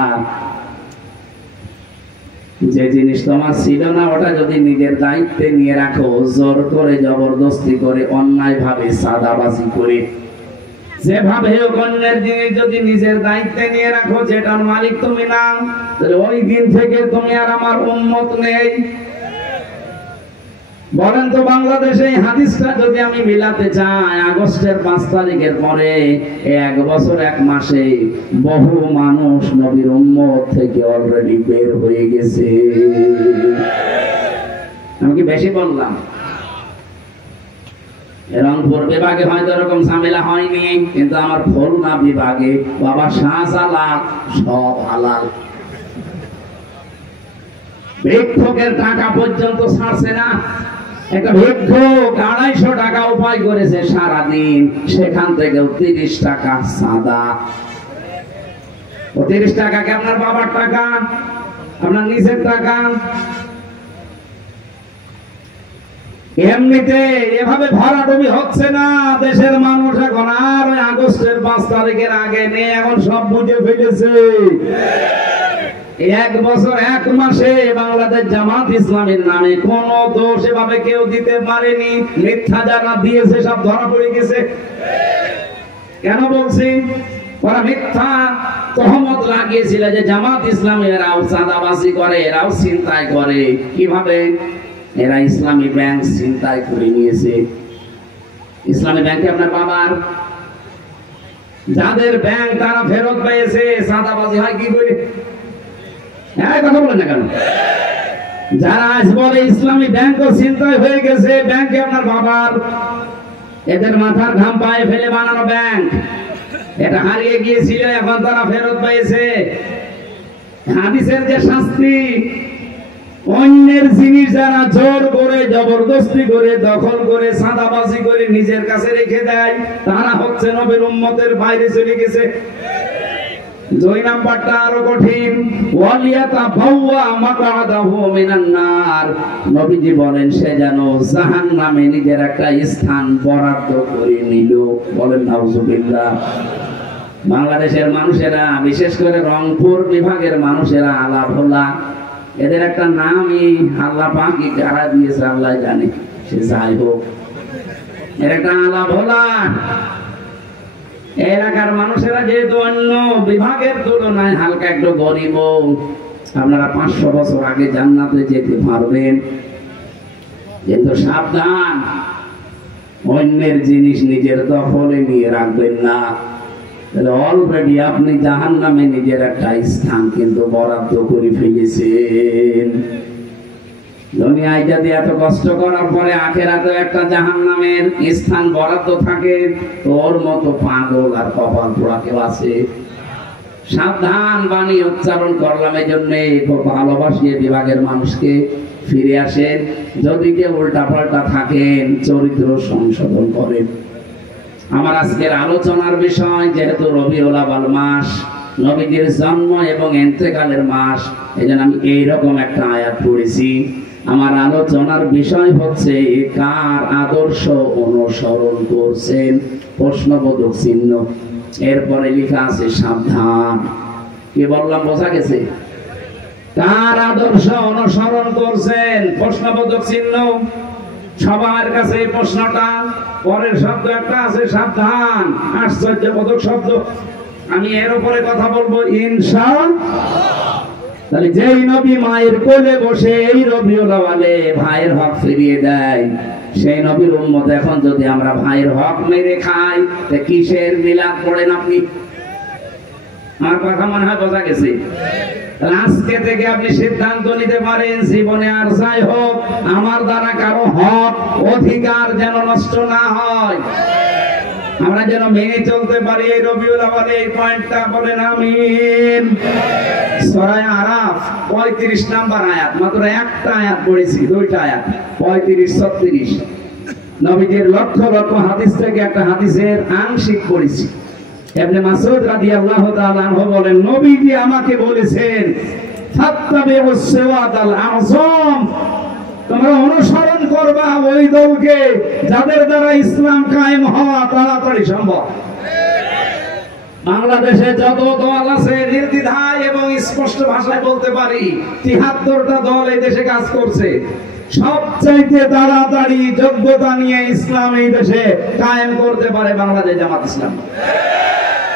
যে জিনিস তোমার ছিল না ওটা যদি নিজের দায়িত্বে নিয়ে রাখো, জোর করে জবরদস্তি করে অন্যায় ভাবে সাদাবাজি করে যেভাবে অন্যের জিনিস যদি নিজের দায়িত্বে নিয়ে রাখো, যেটার মালিক তুমি না, তাহলে ওই দিন থেকে তুমি আর আমার উম্মত নেই। বলেন তো বাংলাদেশে এই হাদিসটা যদি আমি মিলাতে চাই, আগস্টের 5 তারিখের পরে 1 বছর 1 মাসে বহু মানুষ নবীর উম্মত থেকে অলরেডি বের হয়ে গেছে। আমি কি বেশি বললাম? রংপুর বিভাগে হয়তো এরকম ঝামেলা হয়নি, কিন্তু আমার খুলনা বিভাগে বাবা শাহজালাল সব হালাল। ভিক্ষুকের টাকা পর্যন্ত ছাড়ছে না। একটা ভিক্ষুক 250 টাকা উপায় করেছে সারাদিন, সেখান থেকে 30 টাকা সাদা। 30 টাকা কি আপনার বাবার টাকা, আপনার নিজের টাকা? এমনিতে এভাবে ভরাডুবি হচ্ছে না দেশের মানুষ এখন আর ওই আগস্টের 5 তারিখের আগে নেই, এখন সব বুঝে ফেলেছে। 1 বছর 1 মাসে বাংলাদেশ জামাত ইসলামের নামে কোন দোষ এভাবে কেউ দিতে পারেনি। মিথ্যা যারা দিয়েছে সব ধরা পড়ে গেছে। কেন বলছি? ওরা মিথ্যা তহমত লাগিয়েছিল যে জামাত ইসলামী এরাও চাঁদাবাজি করে, এরাও ছিনতাই করে। কিভাবে? এরা ইসলামী ব্যাংক ছিনতাই করে নিয়েছে। ইসলামী ব্যাংকে আপনার বাবার, যাদের ব্যাংক তারা ফেরত পেয়েছে, চাঁদাবাজি হয় কি করে? কথা বলেন না কেন? যারা আজ বলে ইসলামী ব্যাংকও ছিনতাই হয়ে গেছে, ব্যাংকে আপনার বাবার, এদের মাথার ঘাম পায়ে ফেলে বানানো ব্যাংক, এটা হারিয়ে গিয়েছিল, এখন তারা ফেরত পেয়েছে। হাদিসের যে শাস্তি, অন্যের জিনিস যারা জোর করে, জবরদস্তি করে, দখল করে, চাঁদাবাজি করে নিজের কাছে রেখে দেয়, তারা হচ্ছে নবীর উম্মতের বাইরে চলে গেছে। 2 নাম্বারটা আরো কঠিন। ওয়ালিয়াতাবাওয়া মাকআদাহু মিনান নার। নবীজি বলেন সে যেন জাহান্নামে নিজের একটা স্থান বরাদ্দ করে নিল। বলেন নাউজুবিল্লাহ। বাংলাদেশের মানুষেরা, বিশেষ করে রংপুর বিভাগের মানুষেরা আলাভোলা, এদের একটা নামই আল্লাহ পাকই কারা দিয়েছে আল্লাহ জানে। সে যাই হোক, এর একটা আলাভোলা। এলাকার মানুষেরা যেহেতু অন্য বিভাগের তুলনায় হালকা একটু গরিব, আপনারা 500 বছর আগে জান্নাতে যেতে পারবেন, কিন্তু সাবধান, অন্যের জিনিস নিজের দখলে নিয়ে রাখবেন না। তাহলে অলরেডি আপনি জাহান্নামে নিজের একটা স্থান কিন্তু বরাদ্দ করে ফেলেছেন। দুনিয়ায় যদি এত কষ্ট করার পরে আখেরাতে একটা জাহান্নামের স্থান বরাদ্দ থাকে, তোর মতো পাগল আর কপাল পোড়া কেউ আছে? সাবধান বাণী উচ্চারণ করলাম এই জন্য। খুব ভালোবাসিয়ে বিভাগের মানুষকে ফিরে আসেন। যদি কেউ উল্টা পাল্টা থাকেন, চরিত্র সংশোধন করেন। আমার আজকের আলোচনার বিষয় যেহেতু রবিউল আউয়াল মাস, নবীজির জন্ম এবং ইন্তেকালের মাস, এজন্য আমি এইরকম একটা আয়াত পড়েছি। আমার আলোচনার বিষয় হচ্ছে কার আদর্শ অনুসরণ করছেন, প্রশ্নবোধক চিহ্ন। এরপরে লেখা আছে সাবধান। কি বললাম বোঝা গেছে? কার আদর্শ অনুসরণ করছেন, প্রশ্নবোধক চিহ্ন। সবার কাছে এই প্রশ্নটা। পরের শব্দ একটা আছে সাবধান, আশ্চর্যবোধক শব্দ। আমি এর উপরে কথা বলবো ইনশাআল্লাহ। তাহলে যেই নবী মায়ের কোলে বসে এই রবিউল আউয়ালে ভাইয়ের হক ফিরিয়ে দেয়, সেই নবীর উম্মত এখন যদি আমরা ভাইয়ের হক মেরে খাই, তা কিসের মিলাদ পড়েন আপনি? আমার কথা মনে হয় বোঝা গেছে। আজকে থেকে আপনি সিদ্ধান্ত নিতে পারেন, জীবনে আর যাই হোক আমার দ্বারা কারো হক অধিকার যেন নষ্ট না হয়, আমরা যেন মেনে চলতে পারি। এই রবিউল আউয়ালে এই পয়েন্টটা বলেন আমিন। সূরা আরাফ 35 নাম্বার আয়াত, মাত্র একটা আয়াত পড়েছি, 2টা আয়াত, 35-36। নবীজির লক্ষ লক্ষ হাদিস থেকে একটা হাদিসের আংশিক পড়েছি। ইবনে মাসউদ রাদিয়াল্লাহু তাআলা আনহু বলেন, নবীজি আমাকে বলেছেন, ফাত্তাবিউস সিরাতাল আযম, তোমরা অনুসরণ করবা ওই দলকে যাদের দ্বারা ইসলাম কায়েম হওয়া তাড়াতাড়ি সম্ভব। বাংলাদেশে যত দল আছে নির্দ্বিধায় এবং স্পষ্ট ভাষায় বলতে পারি 73টা দল এই দেশে কাজ করছে। সবচাইতে তাড়াতাড়ি যোগ্যতা নিয়ে ইসলাম এই দেশে কায়েম করতে পারে বাংলাদেশ জামাত ইসলাম।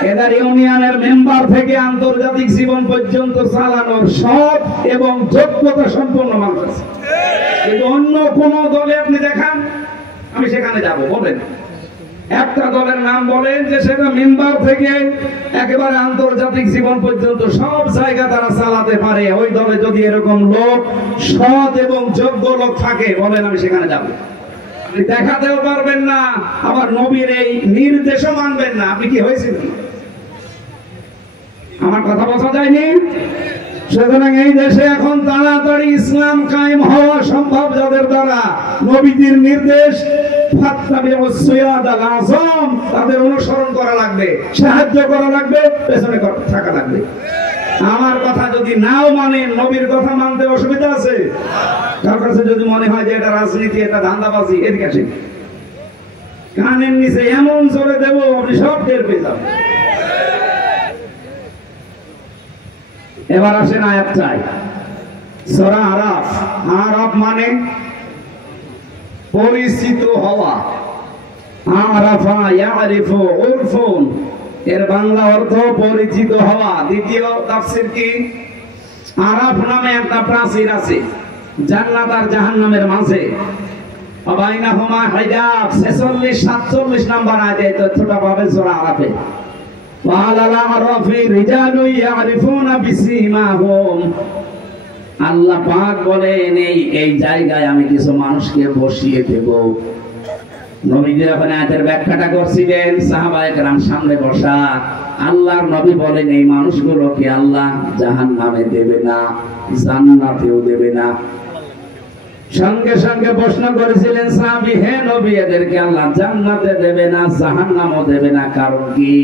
এদের ইউনিয়নের মেম্বার থেকে আন্তর্জাতিক জীবন পর্যন্ত চালানোর সৎ এবং যোগ্যতা সম্পন্ন মানুষ আছে। কিন্তু অন্য কোন দলে আপনি দেখান, আমি সেখানে যাব, বলেন একটা দলের নাম বলেন যে সেটা মেম্বার থেকে একেবারে আন্তর্জাতিক জীবন পর্যন্ত সব জায়গা তারা চালাতে পারে। ওই দলে যদি এরকম লোক, সৎ এবং যোগ্য লোক থাকে, বলেন আমি সেখানে যাব। আপনি দেখাতেও পারবেন না, আবার নবীর এই নির্দেশও মানবেন না। আপনি কি হয়েছিলেন? আমার কথা বোঝা যায়নি? সুতরাং এই দেশে এখন তাড়াতাড়ি ইসলাম কায়েম হওয়া সম্ভব যাদের দ্বারা নবীজির নির্দেশ তাদের অনুসরণ করা লাগবে, সাহায্য করা লাগবে, পেছনে থাকা লাগবে। আমার কথা যদি নাও মানেন, নবীর কথা মানতে অসুবিধা আছে? কার কাছে যদি মনে হয় যে এটা রাজনীতি, এটা ধান্দাবাজি, এদিকে আসেন, কানের নিচে এমন জোরে দেব আপনি সব টের পেয়ে যাবেন। এবার আসেন আয়াতটায়, সূরা আরাফ। আরাফ মানে পরিচিত হওয়া। আরাফা ইয়ারিফু উরফুন, এর বাংলা অর্থ পরিচিত হওয়া। দ্বিতীয় তাফসীর কি? আরাফ নামে একটা প্রাচীর আছে জান্নাত আর জাহান্নামের মাঝে, বাইনাহুমা হিজাব। 46-47 নাম্বার আয়াতে এই তথ্যটা পাবেন সূরা আরাফে। ওয়ালাল আরাফি রিজালু ইয়ারিফুনা বিসিমাহুম, আল্লাহ পাক বলেন এই জায়গায় আমি কিছু মানুষকে বসিয়ে দেব। নবীজি যখন আয়াতের ব্যাখ্যাটা করছিলেন, সাহাবায়ে কেরাম সামনে বসা, আল্লাহর নবী বলেন এই মানুষগুলোকে আল্লাহ জাহান্নামে দেবে না, জান্নাতেও দেবে না। সঙ্গে সঙ্গে প্রশ্ন করেছিলেন সাহাবী, হে নবী এদেরকে আল্লাহ জান্নাতে দেবে না, জাহান্নামও দেবে না, কারণ কি?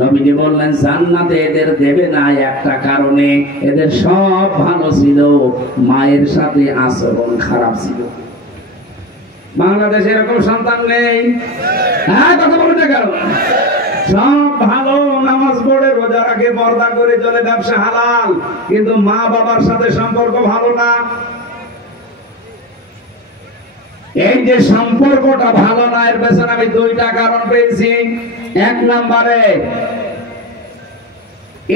নবীজি বললেন জান্নাতে এদের দেবে না একটা কারণে, এদের সব ভালো ছিল, মায়ের সাথে আচরণ খারাপ ছিল। বাংলাদেশে এরকম সন্তান নেই? হ্যাঁ, কথা বলুন না কেন? সব ভালো, নামাজ পড়ে, রোজা রাখে, পর্দা করে চলে, ব্যবসা হালাল, কিন্তু মা বাবার সাথে সম্পর্ক ভালো না। এই যে সম্পর্কটা ভালো না, এর পেছনে আমি দুইটা কারণ পেয়েছি। এক নম্বরে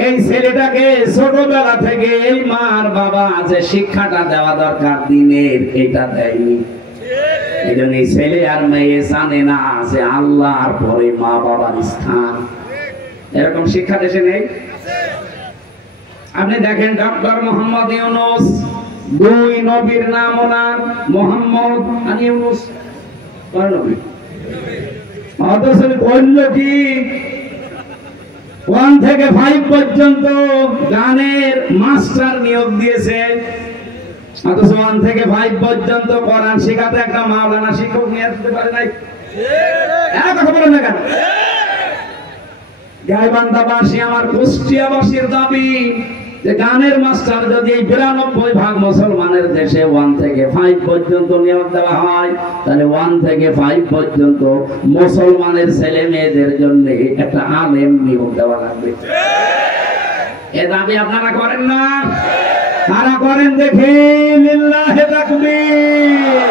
এই ছেলেটাকে ছোটবেলা থেকে এই মার বাবা যে শিক্ষাটা দেওয়া দরকার দিনের, এটা দেয়নি। এই জন্য ছেলে আর মেয়ে জানে না যে আল্লাহর পরে মা বাবার স্থান। এরকম শিক্ষা দেশে নেই। আপনি দেখেন ডক্টর মোহাম্মদ ইউনূস, দুই নবীর নাম ওনার, মোহাম্মদ আর ইউনূস, নবী। অথচ বলল কি 1 থেকে 5 পর্যন্ত গানের মাস্টার নিয়োগ দিয়েছে, অথচ 1 থেকে 5 পর্যন্ত কোরআন শেখাতে একটা মাওলানা শিক্ষক নিয়ে আসতে পারে নাই। কথা বলেন না কেন? গাইবান্ধাবাসী, আমার কুষ্টিয়াবাসীর দাবি যে গানের মাস্টার যদি এই 92% মুসলমানের দেশে 1 থেকে 5 পর্যন্ত নিয়োগ দেওয়া হয়, তাহলে 1 থেকে 5 পর্যন্ত মুসলমানের ছেলে মেয়েদের জন্য একটা আলেম নিয়োগ দেওয়া লাগবে। এ দাবি আপনারা করেন না? কারা করেন দেখি? লিল্লাহি তাকবীর।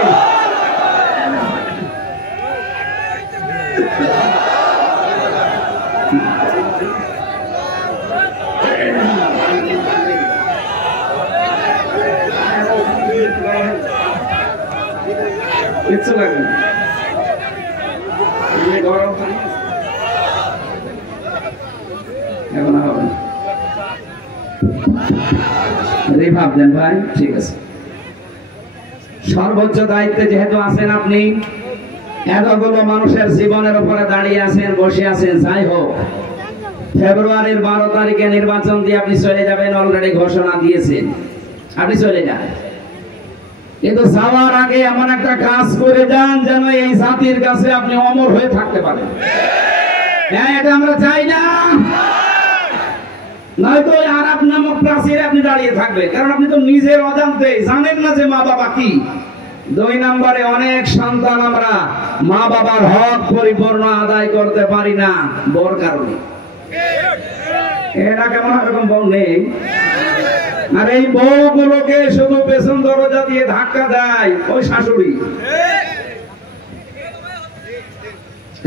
কিচ্ছু লাগে না, গরম পানি এখন হবে না। রিভাব দেন ভাই, ঠিক আছে। সর্বোচ্চ দায়িত্বে যেহেতু আছেন আপনি, এতগুলো মানুষের জীবনের উপরে দাঁড়িয়ে আছেন, বসে আছেন, যাই হোক, ফেব্রুয়ারির 12 তারিখে নির্বাচন দিয়ে আপনি চলে যাবেন, অলরেডি ঘোষণা দিয়েছেন, আপনি চলে যান। কিন্তু যাওয়ার আগে এমন একটা কাজ করে যান যেন এই জাতির কাছে আপনি অমর হয়ে থাকতে পারেন। হ্যাঁ, এটা আমরা চাই না। নয়তো আরাফ নামক প্রাচীরে আপনি দাঁড়িয়ে থাকবেন, কারণ আপনি তো নিজের অজান্তে জানেন না যে মা বাবা কি। 2 নম্বরে অনেক সন্তান আমরা মা বাবার হক পরিপূর্ণ আদায় করতে পারি না বড় কারণে। এটা কেমন এরকম বউ নেই? আর এই বউগুলোকে শুধু পেছন দরজা দিয়ে ধাক্কা দেয় ওই শাশুড়ি।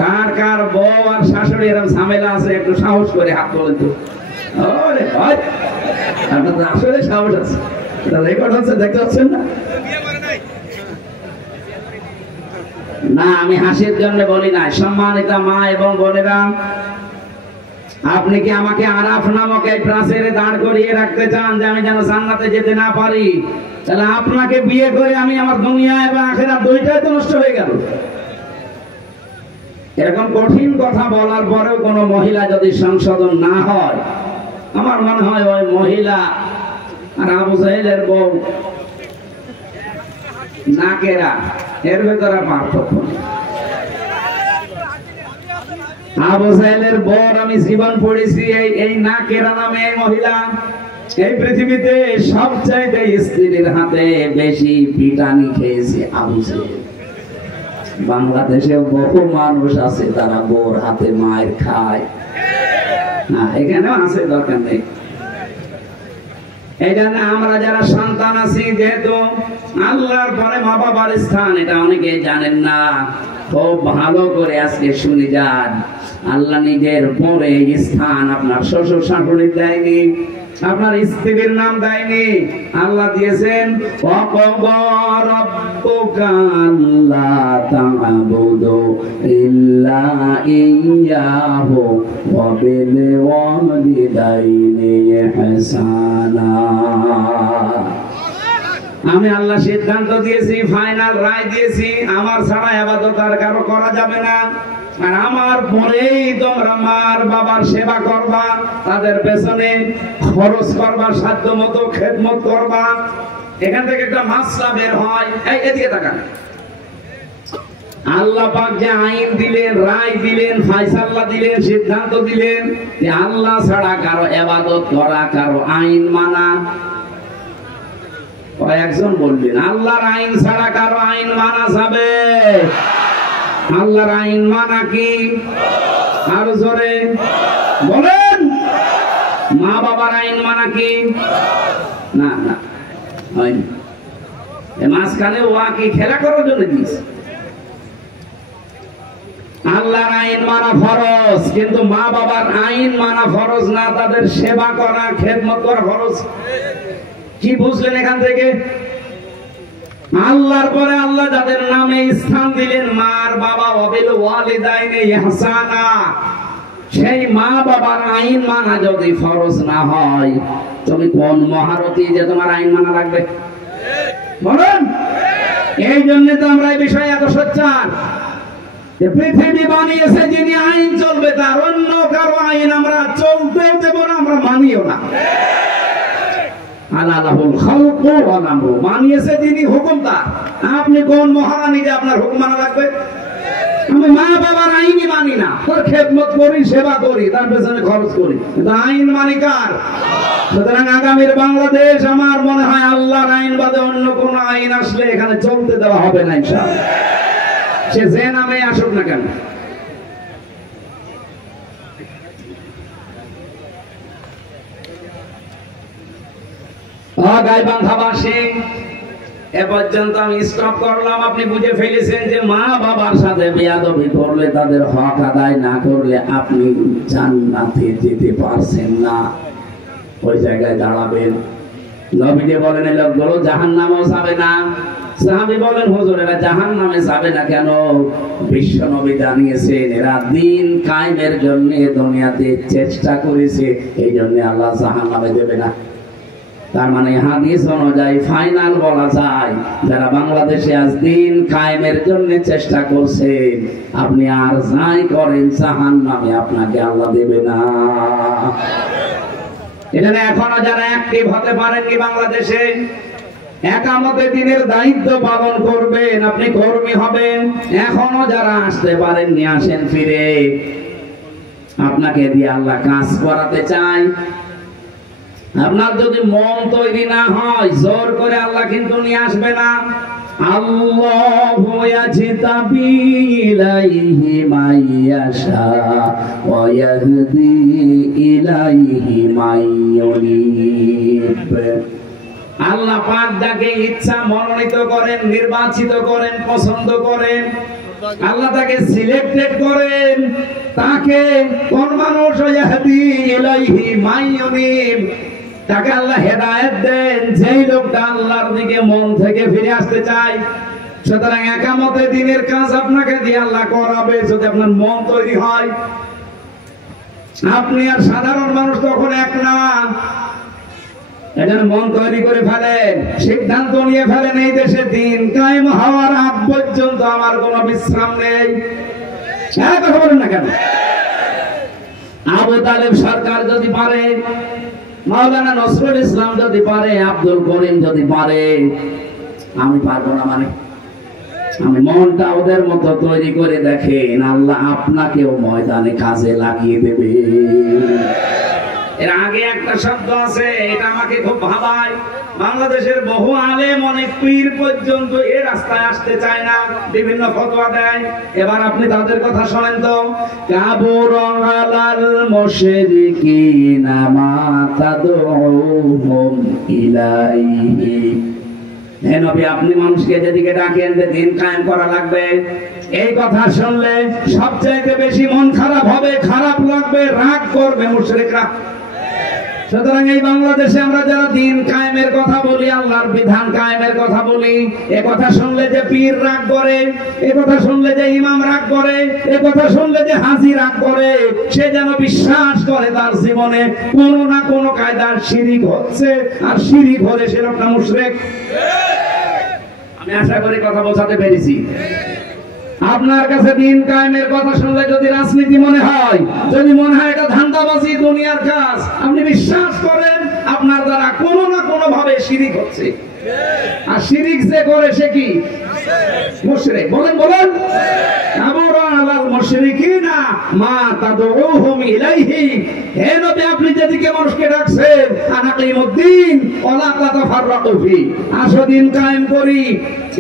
কার কার বউ আর শাশুড়ি এরকম ঝামেলা আছে একটু সাহস করে হাত তোলেন তো। ওরে ভাই, আপনাদের আসলে সাহস আছে, এটা রেকর্ড হচ্ছে, দেখতে পাচ্ছেন না? না, আমি হাসির জন্য বলি না। সম্মানিত মা এবং বোনেরা, আপনি কি আমাকে আরাফ নামক এই প্রাচীরে দাঁড় করিয়ে রাখতে চান যে আমি যেন জান্নাতে যেতে না পারি? তাহলে আপনাকে বিয়ে করে আমি আমার দুনিয়া এবং আখিরাত দুইটাই তো নষ্ট হয়ে গেল। এরকম কঠিন কথা বলার পরেও কোন মহিলা যদি সংশোধন না হয়, আমার মনে হয় ওই মহিলা আর আবু জাহেলের বউ নাকেরা, এর ভেতরে পার্থক্য নেই। আবু জাহেলের বউ আমি জীবন পড়েছি, এই নাকেরা নামে এই মহিলা এই পৃথিবীতে সবচাইতে স্ত্রীর হাতে বেশি পিটানি খেয়েছে আবু জাহেল। বাংলাদেশে বহু মানুষ আছে তারা বউর হাতে মায়ের খায়, এখানেও আছে, দরকার নেই। এই জন্য আমরা যারা সন্তান আছি, যেহেতু আল্লাহর পরে মা বাবার স্থান এটা অনেকে জানেন না, খুব ভালো করে আজকে শুনে যান। আল্লাহ নিজের পরে স্থান আপনার শ্বশুর শাশুড়ির দেয়নি, আপনার স্ত্রীর নাম দেয়নি, আল্লাহ দিয়েছেন ওয়াকাদা রাব্বুকা আল্লা তা'বুদু ইল্লা ইয়্যাহু ওয়া বিল ওয়ালিদাইনি ইহসানা। আমি আল্লাহ সিদ্ধান্ত দিয়েছি, ফাইনাল রায় দিয়েছি, আমার ছাড়া ইবাদত আর কারো করা যাবে না। আর আমার পরেই তোমরা মার বাবার সেবা করবা, তাদের পেছনে খরচ করবা, সাধ্য মতো খেদমত করবা। এখান থেকে একটা মাসলা বের হয়, এই এদিকে তাকান। আল্লাহ পাক যে আইন দিলেন, রায় দিলেন, ফয়সালা দিলেন, সিদ্ধান্ত দিলেন যে আল্লাহ ছাড়া কারো ইবাদত করা, কারো আইন মানা। কয়েকজন বললেন আল্লাহর আইন ছাড়া কারো আইন মানা যাবে? আল্লাহর আইন মানা কি? আরো জোরে বলেন। মা বাবার আইন মানা কি? না না, হয়নি। মাঝখানে ওয়া কি খেলা করার জন্য দিয়েছে? আল্লাহর আইন মানা ফরজ, কিন্তু মা বাবার আইন মানা ফরজ না, তাদের সেবা করা, খেদমত করা ফরজ। কি বুঝলেন এখান থেকে? আল্লাহর পরে আল্লাহ যাদের নামে স্থান দিলেন, মার বাবা, ওয়াবিল ওয়ালিদাইনি ইহসানা, সেই মা বাবার আইন মানা যদি ফরজ না হয়, তুমি কোন মহারথী যে তোমার আইন মানা লাগবে? বলেন। এই জন্য তো আমরা এই বিষয়ে এত সোচ্চার যে পৃথিবী বানিয়েছে যিনি, আইন চলবে তার, অন্য কারো আইন আমরা চলতেও দেব না, আমরা মানিও না। মানিয়েছে যিনি, হুকুম তার। আপনি কোন মহারানী যে আপনার হুকুম মানা লাগবে? আমি মা বাবার আইনই মানি না, তোর খেদমত করি, সেবা করি, তার পেছনে খরচ করি, কিন্তু আইন মানি কার? সুতরাং আগামীর বাংলাদেশ আমার মনে হয় আল্লাহর আইন বাদে অন্য কোন আইন আসলে এখানে চলতে দেওয়া হবে না ইনশাআল্লাহ, সে যে নামে আসুক না কেন। গাইবান্ধাবাসী, এ পর্যন্ত আমি স্টপ করলাম। আপনি বুঝে ফেলেছেন যে মা বাবার সাথে বেয়াদবি করলে, তাদের হক আদায় না করলে আপনি জান্নাতে যেতে পারছেন না। ওই জায়গায় দাঁড়াবেন। নবীকে বলেন এই লোকগুলো জাহান্নামেও যাবে না। সাহাবী বলেন হুজুর এরা জাহান্নামে যাবে না কেন? বিশ্ব নবী জানিয়েছেন এরা দিন কায়েমের জন্য দুনিয়াতে চেষ্টা করেছে, এই জন্য আল্লাহ জাহান্নামে দেবে না। তার মানে হাদিস অনুযায়ী ফাইনাল বলা যায়, যারা বাংলাদেশে আজ দিন কায়েমের জন্য চেষ্টা করছেন, আপনি আর যাই করেন জাহান্নামে আপনাকে আল্লাহ দেবে না। এখানে এখনো যারা অ্যাক্টিভ হতে পারেননি বাংলাদেশে, একামতে দিনের দায়িত্ব পালন করবেন, আপনি কর্মী হবেন। এখনো যারা আসতে পারেননি, আসেন ফিরে, আপনাকে দিয়ে আল্লাহ কাজ করাতে চায়। আপনার যদি মন তৈরি না হয়, জোর করে আল্লাহ কিন্তু নিয়ে আসবে না। আল্লাহু ইয়াজতাবি ইলাইহি মাইয়াশা ওয়া ইয়াহদি ইলাইহি মাইয়ুনিব। আল্লাহ পাক যাকে ইচ্ছা মনোনীত করেন, নির্বাচিত করেন, পছন্দ করেন, আল্লাহ তাকে সিলেক্টেড করেন, তাকে কোন মানুষ ইয়াহদি ইলাইহি মাইয়ুনিব, তাকে আল্লাহ হেদায়েত দেন যেই লোকটা আল্লাহর দিকে মন থেকে ফিরে আসতে চায়। সুতরাং একামতে দ্বীনের কাজ আপনাকে দিয়ে আল্লাহ করাবে যদি আপনার মন তৈরি হয়। আপনি আর সাধারণ মানুষ তখন এক না, এজন্য মন তৈরি করে ফেলেন, সিদ্ধান্ত নিয়ে ফেলেন এই দেশে দিন কায়েম হওয়ার আগ পর্যন্ত আমার কোনো বিশ্রাম নেই। কথা বলেন না কেন? আবু তালেব সরকার যদি পারে, মাওলানা নজরুল ইসলাম যদি পারে, আব্দুল করিম যদি পারে, আমি পারবো না? মানে আমি মনটা ওদের মতো তৈরি করে দেখেন, আল্লাহ আপনাকেও ময়দানে কাজে লাগিয়ে দেবে। এর আগে একটা শব্দ আছে, এটা আমাকে খুব ভাবায়। বাংলাদেশের বহু আলেম, অনেক পীর পর্যন্ত এই রাস্তায় আসতে চায় না, বিভিন্ন ফতোয়া দেয়। এবার আপনি তাদের কথা শোনেন তো। কাবুরা আলাল মুশরিকিনা মা তাদউহুম ইলাইহি। হে নবী, আপনি মানুষকে যেদিকে ডাকেন যে দিন কায়েম করা লাগবে, এই কথা শুনলে সবচাইতে বেশি মন খারাপ হবে, খারাপ লাগবে, রাগ করবে মুশরিকরা। সুতরাং এই বাংলাদেশে আমরা যারা দিন কায়েমের কথা বলি, আল্লাহর বিধান কায়েমের কথা বলি, এ কথা শুনলে যে পীর রাগ করে, এ কথা শুনলে যে ইমাম রাগ করে, এ কথা শুনলে যে হাজী রাগ করে, সে যেন বিশ্বাস করে তার জীবনে কোনো না কোনো কায়দার শিরিক হচ্ছে, আর শিরিক হলে সে লোকটা মুশরিক। আমি আশা করি কথা বোঝাতে পেরেছি। আপনার কাছে দিন কায়েমের কথা শুনলে যদি রাজনীতি মনে হয়, যদি মনে হয় এটা ধান্দাবাজি, দুনিয়ার কাজ, আপনি বিশ্বাস করেন আপনার দ্বারা কোনো না কোনো ভাবে শিরিক হচ্ছে। আর শিরিক যে করে সে কি? মুশরিক। বলেন বলেন। কাবুরা আলাল মুশরিকিনা মা তাদউহুম ইলাইহি। হে নবী, আপনি যেদিকে মানুষকে ডাকছেন, আনাকিমুদ্দিন ওয়ালা তাতাফাররাকু ফি, আসো দিন কায়েম করি,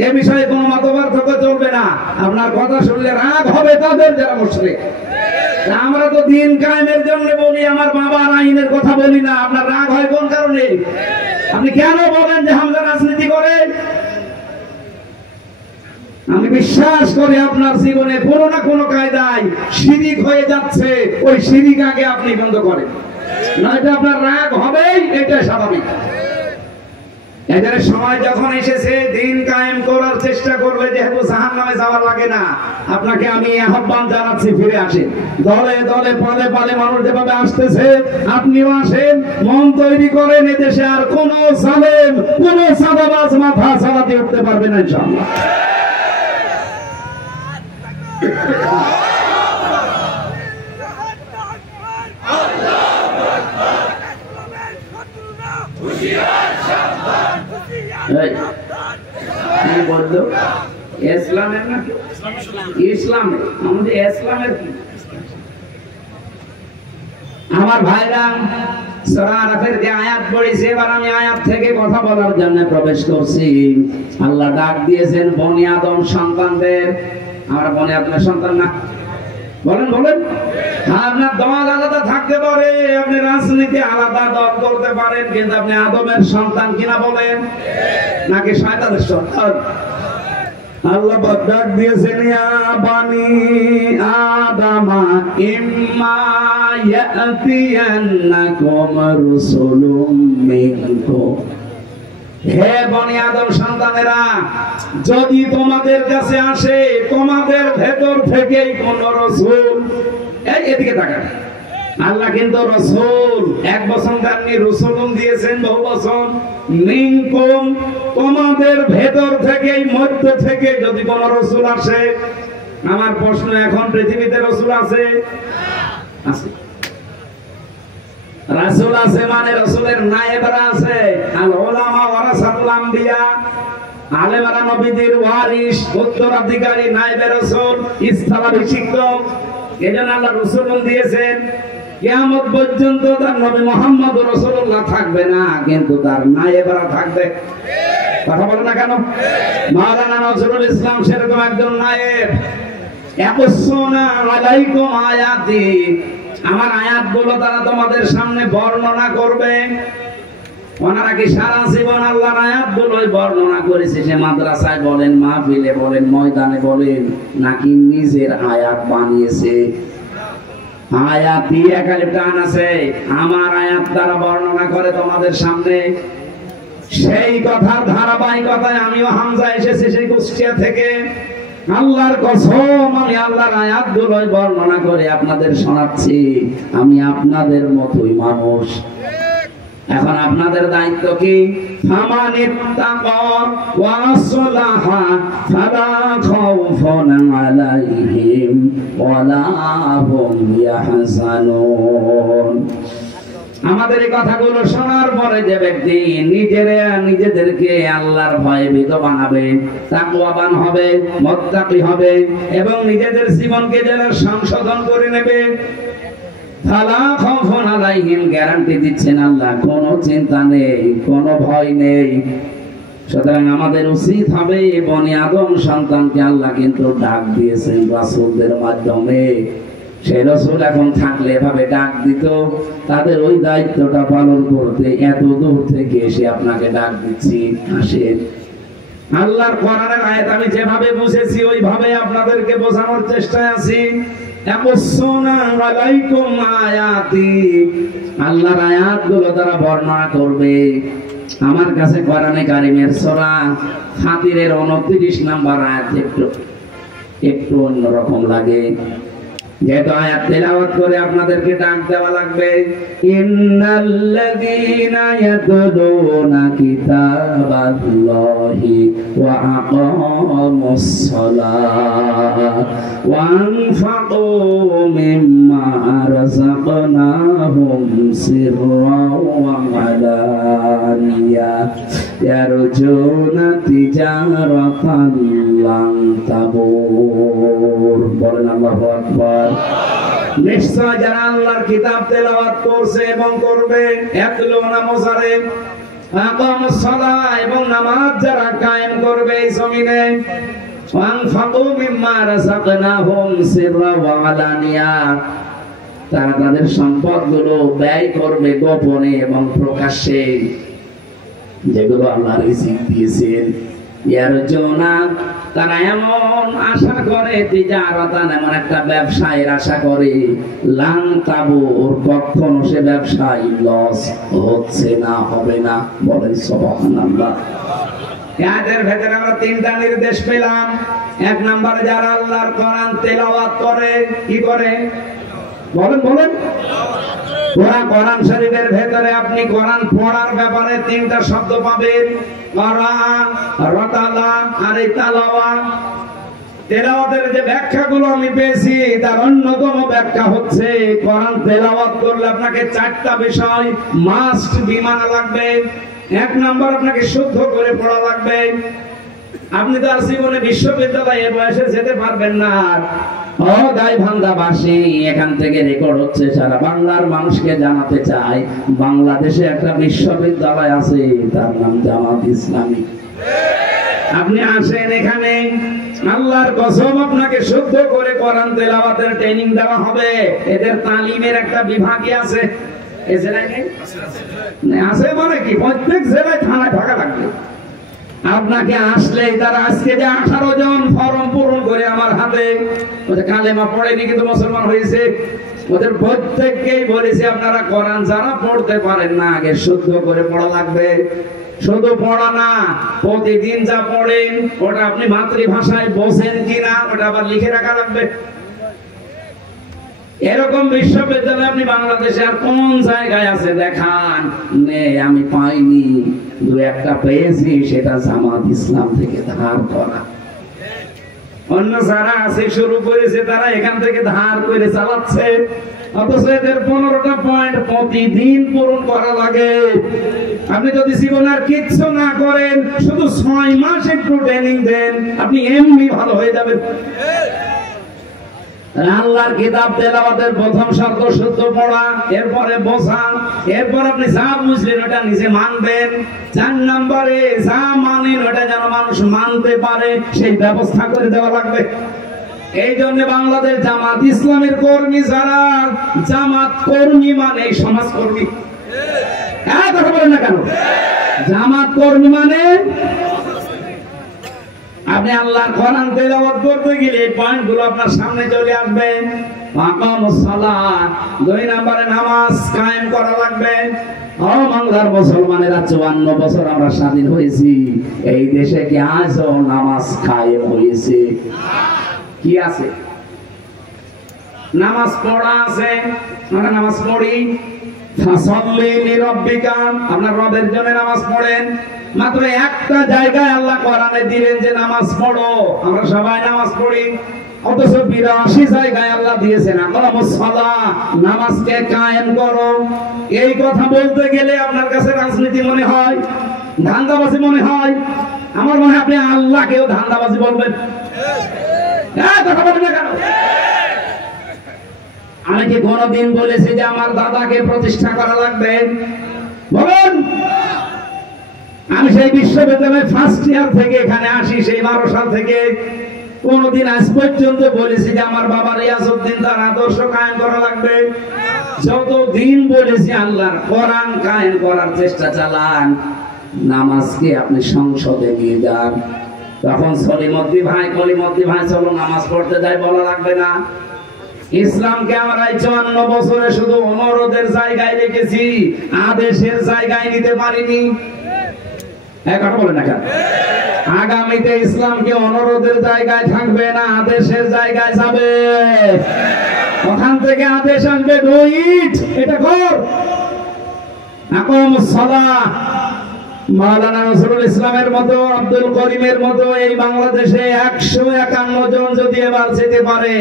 এ বিষয়ে কোনো মতপার্থক্য চলবে না। আপনার কথা শুনলে রাগ হবে তাদের যারা মুশরিক। আমরা তো দিন কায়েমের জন্য বলি, আমার বাবার আইনের কথা বলি না। আপনার রাগ হয় কোন কারণে? আপনি কেন বলেন যে হামজা রাজনীতি করে? আমি বিশ্বাস করি আপনার জীবনে কোনো না কোনো কায়দায় শিরিক হয়ে যাচ্ছে, ওই শিরিক আগে আপনি বন্ধ করেন, নয়তো আপনার রাগ হবেই, এটা স্বাভাবিক। এদের সময় যখন এসেছে দিন কায়েম করার চেষ্টা করবে, যেহেতু জাহান্নামে যাওয়া লাগে না, আপনাকে আমি আহ্বান জানাচ্ছি, ফিরে আসেন। দলে দলে পালে পালে মানুষ যেভাবে আসতেছে, আপনিও আসেন, মন তৈরি করেন। এদেশে আর কোন জালেম, কোন চাঁদাবাজ মাথা চালাতে উঠতে পারবে না ইনশাআল্লাহ। ইসলামের নাকি? ইসলামের, আমাদের ইসলামের কি? আমার ভাইরা, সূরা আরাফের যে আয়াত পড়েছে, এবার আমি আয়াত থেকে কথা বলার জন্য প্রবেশ করছি। আল্লাহ ডাক দিয়েছেন বনি আদম সন্তানদের। আমরা বনি আদমের সন্তান না? বলেন বলেন। আপনার দল আলাদা থাকতে পারে, আপনি রাজনীতি আলাদা দল করতে পারেন, কিন্তু আপনি আদমের সন্তান কিনা বলেন, নাকি শয়তানের সন্তান? আল্লাহ ডাক দিয়েছেন, ইয়া বানি আদামা ইম্মা ইয়াতিয়ান্নাকুম রাসূলুম মিনকুম। হে বনি আদম সন্তানেরা, যদি তোমাদের কাছে আসে তোমাদের ভেতর থেকেই কোন রাসূল, এদিকে তাকান। আল্লাহ কিন্তু রাসূল এক বছর দেননি, রাসূলুম দিয়েছেন বহু বছর। মিনকুম, তোমাদের ভেতর থেকেই, মধ্য থেকে যদি কোন রাসূল আসে। আমার প্রশ্ন, এখন পৃথিবীতে রাসূল আছে? আছে। রাসূল আছে মানে রাসূলের নায়েবরা আছে। আল উলামা ওয়ারাসাতুল আম্বিয়া, আলেমরা নবীদের ওয়ারিস, উত্তরাধিকারী, নায়েবে রাসূল, স্থলাভিষিক্ত। এজন্য আল্লাহ রাসূল দিয়েছেন। কিয়ামত পর্যন্ত তার নবী মুহাম্মদ রাসূলুল্লাহ থাকবে না, কিন্তু তার নায়েবরা থাকবে। কথা বলে না কেন? মাওলানা নজরুল ইসলাম সেরকম একজন নায়েব। ইয়াকুসুনা আলাইকুম আয়াতি, আমার আয়াতগুলো তারা তোমাদের সামনে বর্ণনা করবে। ওনারা কি সারা জীবন আল্লাহর আয়াতগুলোই বর্ণনা করেছে, সে মাদ্রাসায় বলেন, মাহফিলে বলেন, ময়দানে বলেন, নাকি নিজের আয়াত বানিয়েছে? আয়াত দিয়ে একালে টান আছে, আমার আয়াত দ্বারা বর্ণনা করে তোমাদের সামনে। সেই কথার ধারাবাহিকতায় আমিও হামজা এসেছি সেই কুষ্টিয়া থেকে। আল্লাহর কসম, আমি আল্লাহর আয়াতগুলোই বর্ণনা করে আপনাদের শোনাচ্ছি। আমি আপনাদের মতোই মানুষ। এখন আপনাদের দায়িত্ব কি? ফামানিত্তাকা ওয়া আসলাহা ফালা খাউফুন আলাইহিম ওয়ালা হুম ইয়াহজানুন। আমাদের এই কথাগুলো শোনার পরে যে ব্যক্তি নিজেদেরকে আল্লাহর ভয়ে ভীত বানাবে, তাকওয়াবান হবে, মুত্তাকি হবে এবং নিজেদের জীবনকে যারা সংশোধন করে নেবে, ফালা খাউফুন আলাইহিম, গ্যারান্টি দিচ্ছেন আল্লাহ, কোনো চিন্তা নেই, কোনো ভয় নেই। সুতরাং আমাদের উচিত হবে, বনি আদম সন্তানকে আল্লাহ কিন্তু ডাক দিয়েছেন রাসূলদের মাধ্যমে। সেই রাসূল এখন থাকলে এভাবে ডাক দিত, তাদের ওই দায়িত্বটা পালন করতে এত দূর থেকে এসে আপনাকে ডাক দিচ্ছি, আসেন। আল্লাহর কোরআনের আয়াত আমি যেভাবে বুঝেছি ওইভাবে আপনাদেরকে বোঝানোর চেষ্টায় আছি। আল্লাহর আয়াতগুলো তারা বর্ণনা করবে। আমার কাছে কোরআনে কারিমের সূরা ফাতিরের 29 নম্বর আয়াত একটু অন্যরকম লাগে, যেহেতু আয়াত তেলাওয়াত করে আপনাদেরকে ডাক দেওয়া লাগবে। ইন্নাল্লাযীনা ইয়াতলুনা কিতাবাল্লাহি ওয়া আকামুস সালাহ ওয়া আনফাকু মিম্মা রাযাকনাহুম সিররান ওয়া আলানিয়া ইয়ারজুনা তিজারাতান লান তাবুর। বলেন আল্লাহু আকবার। নিশ্চয় যারা আল্লাহর কিতাব তেলাওয়াত করছে এবং করবে, ইয়াতলুনা মুজারে, আকামুস সালাহ এবং নামাজ যারা কায়েম করবে এই জমিনে, ওয়ানফাকু মিম্মা রাযাকনাহুম সিররান ওয়া আলানিয়া, তারা তাদের সম্পদগুলো ব্যয় করবে গোপনে এবং প্রকাশ্যে, যেগুলো আল্লাহ রিজিক দিয়েছেন। ইয়ারজুনা, তারা এমন আশা করে, তিজারাতান, এমন একটা ব্যবসায়ের আশা করে, লান তাবুর, কখনো সে ব্যবসায় লস হচ্ছে না, হবে না। বলেন সুবহানাল্লাহ। এর ভেতরে আমরা তিনটা নির্দেশ পেলাম। এক নম্বরে যারা আল্লাহর কোরআন তেলাওয়াত করে, কি করে? বলেন বলেন। কোরআন শরীফের ভেতরে আপনি কোরআন পড়ার ব্যাপারে তিনটা শব্দ পাবেন, করা, রাতালা আর তালাওয়া। তেলাওয়াতের যে ব্যাখ্যাগুলো আমি পেয়েছি তার অন্যতম ব্যাখ্যা হচ্ছে, কোরআন তেলাওয়াত করলে আপনাকে চারটা বিষয় মাস্ট বি মানা লাগবে। এক নম্বর, আপনাকে শুদ্ধ করে পড়া লাগবে। আপনি তার জীবনে বিশ্ববিদ্যালয়ে বয়সে যেতে পারবেন না। ও গাইবান্ধাবাসী, এখান থেকে রেকর্ড হচ্ছে, সারা বাংলার মানুষকে জানাতে চাই, বাংলাদেশে একটা বিশ্ববিদ্যালয় আছে, তার নাম জামাত ইসলামী। আপনি আসেন এখানে, আল্লাহর কসম আপনাকে শুদ্ধ করে কোরআন তেলাওয়াতের ট্রেনিং দেওয়া হবে। এদের তালিমের একটা বিভাগই আছে। এই জেলায় আছে মানে কি, প্রত্যেক জেলায় থানায় থাকা লাগবে। আপনাকে আসলে তারা, আজকে যে 18 জন ফর্ম পূরণ করে আমার হাতে, ওদের কালেমা পড়েনি কিন্তু মুসলমান হয়েছে, ওদের প্রত্যেককেই বলেছে আপনারা কোরআন যারা পড়তে পারেন না, আগে শুদ্ধ করে পড়া লাগবে। শুধু পড়া না, প্রতিদিন যা পড়েন ওটা আপনি মাতৃভাষায় বোঝেন কিনা ওটা আবার লিখে রাখা লাগবে। এরকম বিশ্ববিদ্যালয় আপনি বাংলাদেশে আর কোন জায়গায় আছে দেখান? নেই, আমি পাইনি। দু একটা পেয়েছি, সেটা জামাত ইসলাম থেকে ধার করা। অন্য যারা আছে শুরু করেছে তারা এখান থেকে ধার করে চালাচ্ছে, অথচ এদের 15টা পয়েন্ট প্রতিদিন পূরণ করা লাগে। আপনি যদি জীবনে আর কিচ্ছু না করেন, শুধু 6 মাস একটু ট্রেনিং দেন, আপনি এমনি ভালো হয়ে যাবেন। আল্লাহর কিতাব তেলাওয়াতের প্রথম শর্ত শুদ্ধ পড়া, এরপরে বোঝা, এরপর আপনি যা বুঝলেন ওটা নিজে মানবেন। 4 নম্বরে যা মানেন ওটা যেন মানুষ মানতে পারে, সেই ব্যবস্থা করে দেওয়া লাগবে। এই জন্য বাংলাদেশ জামাত ইসলামের কর্মী যারা, জামাত কর্মী মানে সমাজ কর্মী। কথা বলেন না কেন? জামাত কর্মী মানে আপনি আল্লাহর কোরআন তেলাওয়াত করতে গেলে এই পয়েন্টগুলো আপনার সামনে চলে আসবে। আকামুস সালাত, 2 নম্বরে নামাজ কায়েম করা লাগবে। ও বাংলার মুসলমানেরা, 54 বছর আমরা স্বাধীন হয়েছি, এই দেশে কি আজও নামাজ কায়েম হয়েছে? কি আছে? নামাজ পড়া আছে, আমরা নামাজ পড়ি। ফাসাল্লি লিরাব্বিকা, আপনার রবের জন্য নামাজ পড়েন। মাত্র একটা জায়গায় আল্লাহ কোরআনে দিলেন যে নামাজ পড়ো, আমরা সবাই নামাজ পড়ি। অথচ 82 জায়গায় আল্লাহ দিয়েছেন আকামুস সালাহ, নামাজকে কায়েম করো। এই কথা বলতে গেলে আপনার কাছে রাজনীতি মনে হয়, ধান্দাবাজি মনে হয়। আমার মনে হয় আপনি আল্লাহকেও ধান্দাবাজি বলবেন। কথা বলবেন না কেন? আমি কি কোনদিন বলেছি যে আমার দাদাকে প্রতিষ্ঠা করা লাগবে? বলেন। আমি সেই বিশ্ববিদ্যালয়ে ফার্স্ট ইয়ার থেকে এখানে আসি, সেই 12 সাল থেকে কোনদিন আজ পর্যন্ত বলেছি যে আমার বাবা রিয়াজউদ্দিন তার আদর্শ কায়েম করা লাগবে? যতদিন বলেছি আল্লাহর কোরআন কায়েম করার চেষ্টা চালান, নামাজকে আপনি সংসদে নিয়ে যান। তখন সলিমদ্দি ভাই, কলিমদ্দি ভাই চলো নামাজ পড়তে যাই বলা লাগবে না। ইসলামকে আমরা 54 বছরে শুধু অনুরোধের জায়গায় রেখেছি, আদেশের জায়গায় নিতে পারিনি। কথা বলেন না কেন? আগামীতে ইসলামকে অনুরোধের জায়গায় থাকবে না, আদেশের জায়গায় যাবে। ওখান থেকে আদেশ আসবে, ডু ইট, এটা কর। আকামুস সালাহ, মাওলানা নজরুল ইসলামের মতো, আব্দুল করিমের মতো এই বাংলাদেশে 151 জন যদি এবার যেতে পারে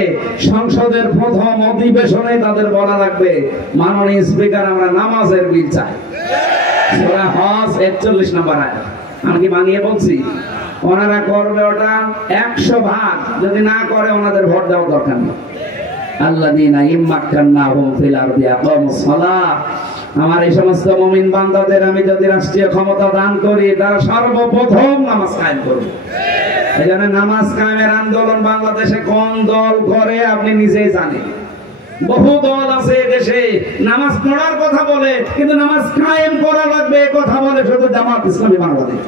সংসদের প্রথম অধিবেশনে, তাদের বলা লাগবে মাননীয় স্পিকার আমরা নামাজের বিল চাই। সূরা হজ 41 নম্বর আয়াত। আমি কি মানিয়ে বলছি? ওনারা করবে ওটা 100 ভাগ, যদি না করে ওনাদের ভোট দেওয়ার দরকার নেই। আল্লাযীনা ইম্মাক্কান্নাহুম ফিল আরদি আকামুস সালাহ, আমার এই সমস্ত মুমিন বান্দাদের আমি যদি রাষ্ট্রীয় ক্ষমতা দান করি, তারা সর্বপ্রথম নামাজ কায়েম করবে। এই জন্য নামাজ কায়েমের আন্দোলন বাংলাদেশে কোন দল করে আপনি নিজেই জানেন। বহু দল আছে দেশে নামাজ পড়ার কথা বলে, কিন্তু নামাজ কায়েম করা লাগবে কথা বলে শুধু জামাত ইসলামী বাংলাদেশ।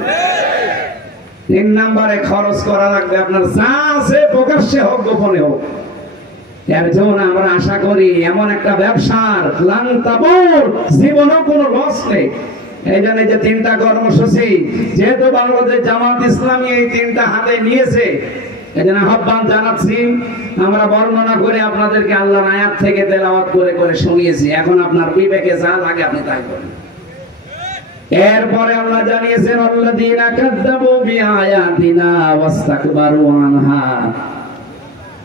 3 নম্বরে খরচ করা লাগবে আপনার যা আছে, প্রকাশ্যে হোক গোপনে হোক। এর জন্য আমরা আশা করি এমন একটা ব্যবসার লাংতাবুর জীবনেও কোনো লস নেই। এই জন্য যে 3টা কর্মসূচি, যেহেতু বাংলাদেশ জামাত ইসলামী এই 3টা হাতে নিয়েছে, এই জন্য আহ্বান জানাচ্ছি। আমরা বর্ণনা করে আপনাদেরকে আল্লাহর আয়াত থেকে তেলাওয়াত করে করে শুনিয়েছি। এখন আপনার বিবেকে যা লাগে আপনি তাই করেন। এরপরে আল্লাহ জানিয়েছেন আল্লাযীনা কাযযাবু বিআয়াতিনা ওয়াস্তাকবারু আনহা।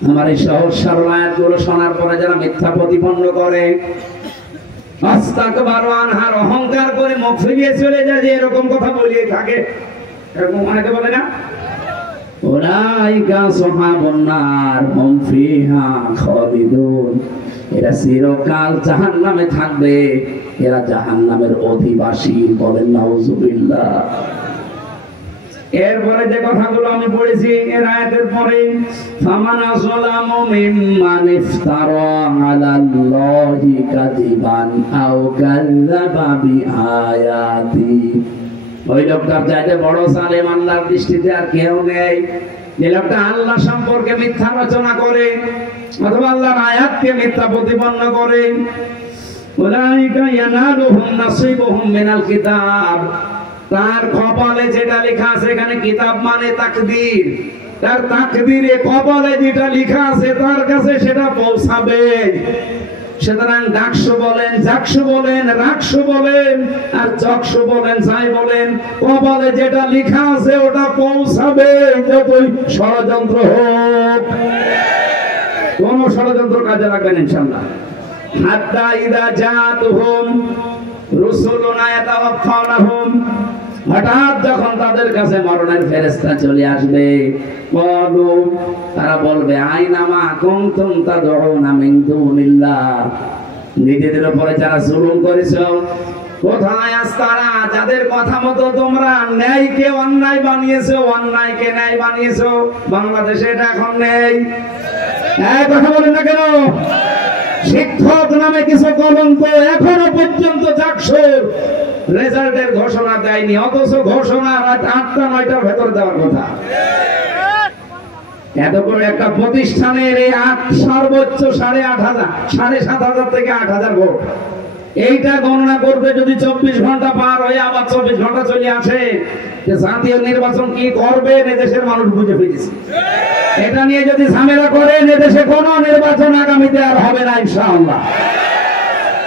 আমার এই সহজ সরল আয়াতগুলো শোনার পরে যারা মিথ্যা প্রতিপন্ন করে, আস্তাকবারু আনহার, অহংকার করে মুখ ফিরিয়ে চলে যায়, যে এরকম কথা বলিয়ে থাকে, এরকম অনেকে বলে না, উলাইকা আসহাবুন নার হুম ফিহা খালিদুন, এরা চিরকাল জাহান্নামে থাকবে, এরা জাহান্নামের অধিবাসী। বলেন নাউজুবিল্লাহ। এরপরে যে কথাগুলো আমি পড়েছি এর আয়াতের পরে, ফামান আযলামু মিম্মান ইফতারা আলাল্লাহি কাযিবান আও কাযযাবা বিআয়াতি। ওই লোকটার চাইতে বড় জালেম আল্লাহর দৃষ্টিতে আর কেউ নেই। যে লোকটা আল্লাহ সম্পর্কে মিথ্যা রচনা করে অথবা আল্লাহর আয়াতকে মিথ্যা প্রতিপন্ন করে, উলাইকা ইয়ানালুহুম নাসিবুহুম মিনাল কিতাব, তার কপালে যেটা লেখা আছে, এখানে কিতাব মানে তাকদীর, তার তাকদীরে কপালে যেটা লেখা আছে তার কাছে সেটা পৌঁছাবে। সুতরাং ডাকসু বলেন, জাকসু বলেন, রাকসু বলেন আর চকসু বলেন, যাই বলেন, কপালে যেটা লেখা আছে ওটা পৌঁছাবে, যতই ষড়যন্ত্র হোক। কোন ষড়যন্ত্র কাজে লাগবেন ইনশাআল্লাহ। হাত্তা ইযা জাতুহুম রুসুলুনা ইয়াতাওয়াফাউনাহুম, হঠাৎ যখন তাদের কাছে মরণের ফেরেশতা চলে আসবে, বলু, তারা বলবে আইনা মা কুনতুম তাদউনা মিন দুনিল্লাহ, নিজেদের উপরে যারা জুলুম করেছো কোথায় আজ তারা, যাদের কথা মতো তোমরা ন্যায়কে অন্যায় বানিয়েছো, অন্যায়কে ন্যায় বানিয়েছো। বাংলাদেশে এটা এখন নেই। এই কথা বলেন না কেন? শিক্ষক নামে কিছু কলঙ্ক এখনো পর্যন্ত জাকসুর রেজাল্টের ঘোষণা দেয়নি, অথচ ঘোষণা রাত 8টা-9টার ভেতর দেওয়ার কথা। এত করে একটা প্রতিষ্ঠানের এই সর্বোচ্চ 7,500 থেকে 8,000 ভোট, এইটা গণনা করবে যদি 24 ঘন্টা পার হয়ে আবার 24 ঘন্টা চলে আসে, জাতীয় নির্বাচন কি করবে দেশের মানুষ বুঝে ফেলেছে। এটা নিয়ে যদি ঝামেলা করে দেশে কোন নির্বাচন আগামীতে আর হবে না ইনশাআল্লাহ।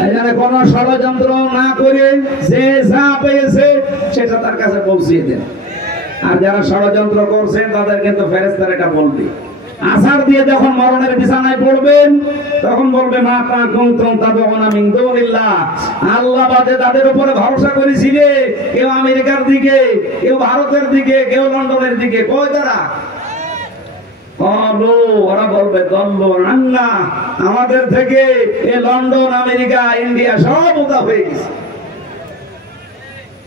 এখানে কোন ষড়যন্ত্র না করে যে যা পেয়েছে সেটা তার কাছে পৌঁছিয়ে দেন। আর যারা ষড়যন্ত্র করছেন তাদের কিন্তু ফেরেশতারা এটা বলবে। আসার দিয়ে যখন মরণের বিছানায় পড়বেন তখন বলবে মা কুনতুম তাদউনা মিন দুনিল্লাহ, আল্লাহ বাদে তাদের উপরে ভরসা করেছিলে, কেউ আমেরিকার দিকে, কেউ ভারতের দিকে, কেউ লন্ডনের দিকে, কই তারা? ওরা বলবে দল্লুনা, আমাদের থেকে এই লন্ডন, আমেরিকা, ইন্ডিয়া সব উদা হয়ে গেছে।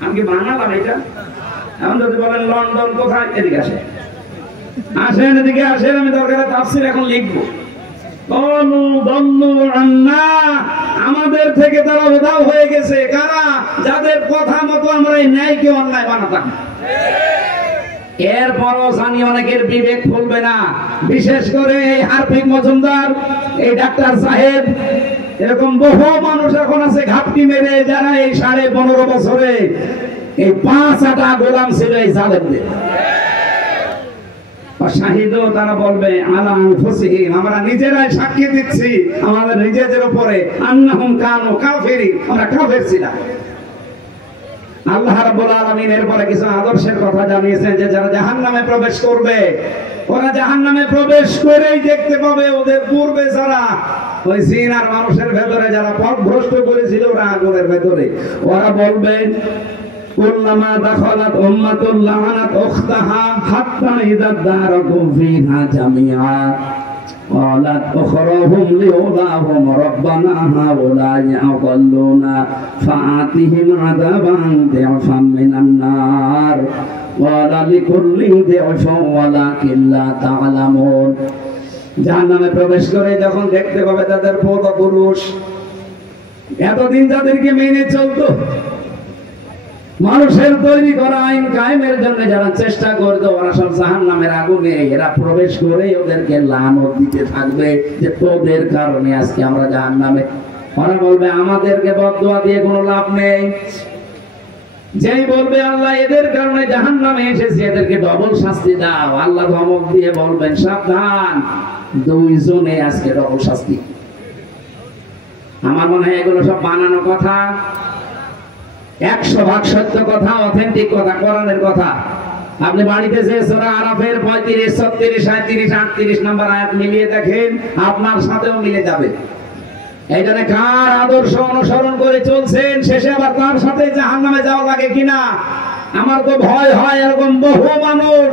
আমি কি বানালাম এটা? এখন যদি বলেন লন্ডন কোথায়, এদিকে আসে, আসেন এদিকে আসেন, আমি দরকারে তাফসীর এখন লিখবো। আমাদের থেকে তারা উধাও হয়ে গেছে। কারা? যাদের কথা মতো আমরা এই ন্যায়কে অন্যায় বানাতাম। এরপরও জানি অনেকের বিবেক খুলবে না, বিশেষ করে এই হারফিক মজুমদার, এই ডাক্তার সাহেব, এরকম বহু মানুষ এখন আছে ঘাপটি মেরে, যারা এই 15.5 বছরে এই 5 গোলাম ছিল এই জালেমদের। তারা বলবে আলা আনফুসিহিম, আমরা নিজেরাই সাক্ষী দিচ্ছি আমাদের নিজেদের উপরে, আন্নাহুম কানু কাফিরিন, আমরা কাফের ছিলাম। আল্লাহ রাব্বুল আলামিন এরপরে কিছু আদর্শের কথা জানিয়েছেন যে যারা জাহান্নামে প্রবেশ করবে, ওরা জাহান্নামে প্রবেশ করেই দেখতে পাবে ওদের পূর্বে যারা ওই জিন আর মানুষের ভেতরে যারা পথভ্রষ্ট করেছিল ওরা আগুনের ভেতরে, ওরা বলবেন কুল্লামা দাখালাত উম্মাতুল লাআনাত উখতাহা হাত্তা ইযা দারাকু ফিহা জামিআ قالت أخرهم لأولاهم ربنا هؤلاء أضلونا فآتهم عذابا ضعفا من النار قال لكل ضعف ولكن لا تعلمون। জাহান্নামে প্রবেশ করে যখন দেখতে পাবে তাদের পূর্বপুরুষ এতদিন যাদেরকে মেনে চলতো, মানুষের তৈরি করা আইন কায়েমের জন্য যারা চেষ্টা করতো, ওরা সব জাহান্নামের আগুনে এরা প্রবেশ করে ওদেরকে লানত দিতে থাকবে যে তোদের কারণে আজকে আমরা জাহান্নামে। ওরা বলবে আমাদেরকে বদদুয়া দিয়ে কোনো লাভ নেই। যেই বলবে আল্লাহ এদের কারণে জাহান্নামে এসেছে, এদেরকে ডবল শাস্তি দাও, আল্লাহ ধমক দিয়ে বলবেন সাবধান, 2 জনে আজকে ডবল শাস্তি। আমার মনে হয় এগুলো সব বানানো কথা, 100% সত্য কথা, অথেন্টিক কথা, কোরআনের কথা। আপনি বাড়িতে যে সূরা আরাফের 35, 36, 37, 38 নম্বর আয়াত মিলিয়ে দেখেন, আপনার সাথেও মিলে যাবে। এই জন্য কার আদর্শ অনুসরণ করে চলছেন, শেষে আবার তার সাথে জাহান্নামে যাওয়া লাগে কিনা আমার তো ভয় হয়। এরকম বহু মানুষ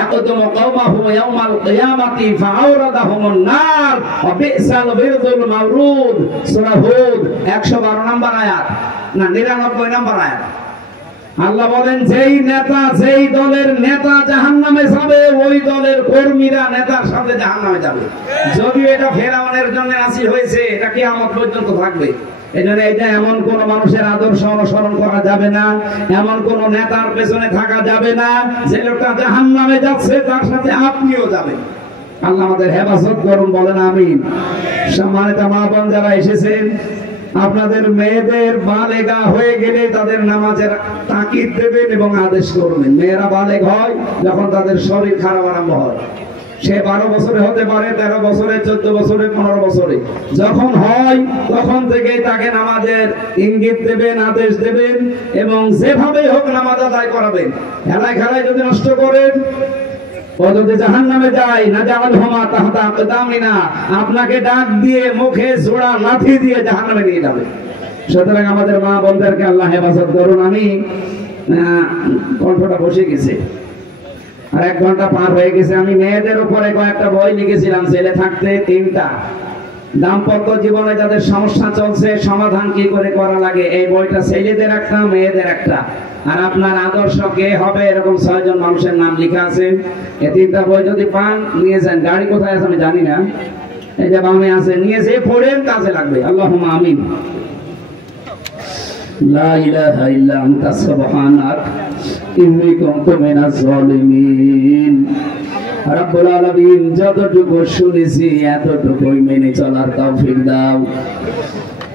يقدم قومه يوم القيامة فأوردهم النار وبئس الورد المورود সূরা হুদ 112 নম্বর আয়াত, না 99 নম্বর আয়াত। আল্লাহ বলেন যেই নেতা, যেই দলের নেতা জাহান্নামে যাবে, ওই দলের কর্মীরা নেতার সাথে জাহান্নামে যাবে। যদিও এটা ফেরাউনের জন্য নাসিল হয়েছে, এটা কিয়ামত পর্যন্ত থাকবে। এজন্য এটা এমন কোন মানুষের আদর্শ অনুসরণ করা যাবে না, এমন কোন নেতার পেছনে থাকা যাবে না যে লোকটা জাহান্নামে যাচ্ছে তার সাথে আপনিও যাবেন। আল্লাহ আমাদের হেফাজত করুন, বলেন আমিন। সম্মানিত মা বোন যারা এসেছেন, আপনাদের মেয়েদের বালেগা হয়ে গেলে তাদের নামাজের তাকিদ দেবেন এবং আদেশ করবেন। মেয়েরা বালেগ হয় যখন তাদের শরীর খারাপ আরম্ভ হয়। সে 12 বছরে হতে পারে, 13 বছরে, 14 বছরে, 15 বছরে যখন হয় তখন থেকেই তাকে নামাজের ইঙ্গিত দেবেন, আদেশ দেবেন এবং যেভাবে হোক নামাজ আদায় করাবেন। খেলায় খেলায় যদি নষ্ট করেন, ও যদি জাহান্নামে যায়, না যাওয়াল হুমা তাহতা আকদামিনা, আপনাকে ডাক দিয়ে মুখে জোড়া লাঠি দিয়ে জাহান্নামে নিয়ে যাবে। সুতরাং আমাদের মা বোনদেরকে আল্লাহ হেফাজত করুন। আমি কণ্ঠটা বসে গেছে, আর 1 ঘন্টা পার হয়ে গেছে। আমি মেয়েদের উপরে কয়েকটা বই লিখেছিলাম, ছেলে থাকতে 3টা, দাম্পত্য জীবনে যাদের সমস্যা চলছে সমাধান কি করে করা লাগে, এই বইটা ছেলেদের একটা, মেয়েদের একটা। আর আপনার আদর্শ কে হবে এরকম 6 জন মানুষের নাম লেখা আছে। এই 3টা বই যদি পান নিয়ে যান। গাড়ি কোথায় আছে আমি জানি না, এই যে বামে আছে, নিয়ে যেয়ে পড়েন, কাজে লাগবে। আল্লাহুম্মা আমিন। লা ইলাহা ইল্লা আনতা সুবহানাক ইন্নী কুনতু মিনাজ জালিমিন। রব্বুল আলামিন যতটুকু শুনেছি এতটুকুই মেনে চলার তৌফিক দাও।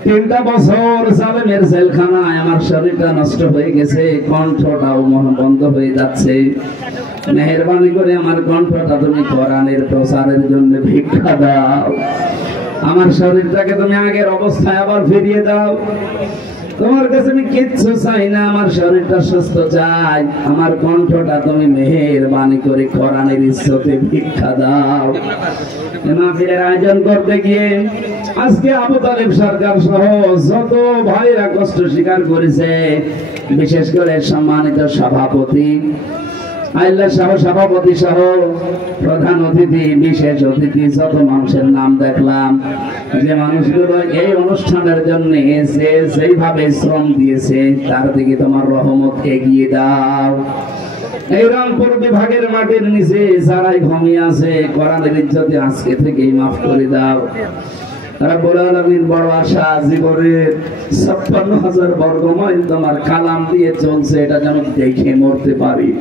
3টা বছর জালেমের জেলখানায় আমার শরীরটা নষ্ট হয়ে গেছে, কণ্ঠটাও বন্ধ হয়ে যাচ্ছে। মেহেরবানি করে আমার কণ্ঠটা তুমি কোরআনের প্রচারের জন্য ভিক্ষা দাও। আমার শরীরটাকে তুমি আগের অবস্থায় আবার ফিরিয়ে দাও। তোমার কাছে আমি কিচ্ছু চাই না, আমার শরীরটা সুস্থ চাই। আমার কণ্ঠটা তুমি মেহেরবানি করে কোরআনের ইজ্জতে ভিক্ষা দাও। মাহফিলের আয়োজন করতে গিয়ে আজকে আবু তালেব সরকার সহ যত ভাইরা কষ্ট স্বীকার করেছে, বিশেষ করে সম্মানিত সভাপতি আইল্লা সহ সভাপতি সহ প্রধান অতিথি বিশেষ অতিথি যত মানুষের নাম দেখলাম, যে মানুষগুলো এই অনুষ্ঠানের জন্য সেইভাবে শ্রম দিয়েছে, তার দিকে তোমার রহমত এগিয়ে দাও। এই রংপুর বিভাগের মাটির নিচে যারাই ঘুমিয়ে আছে কোরআনের ইজ্জতে আজকে থেকেই মাফ করে দাও। রব্বুল আলামিন বড় আশা জীবনের 56,000 বর্গ মাইল তোমার কালাম দিয়ে চলছে, এটা যেন দেখে মরতে পারি।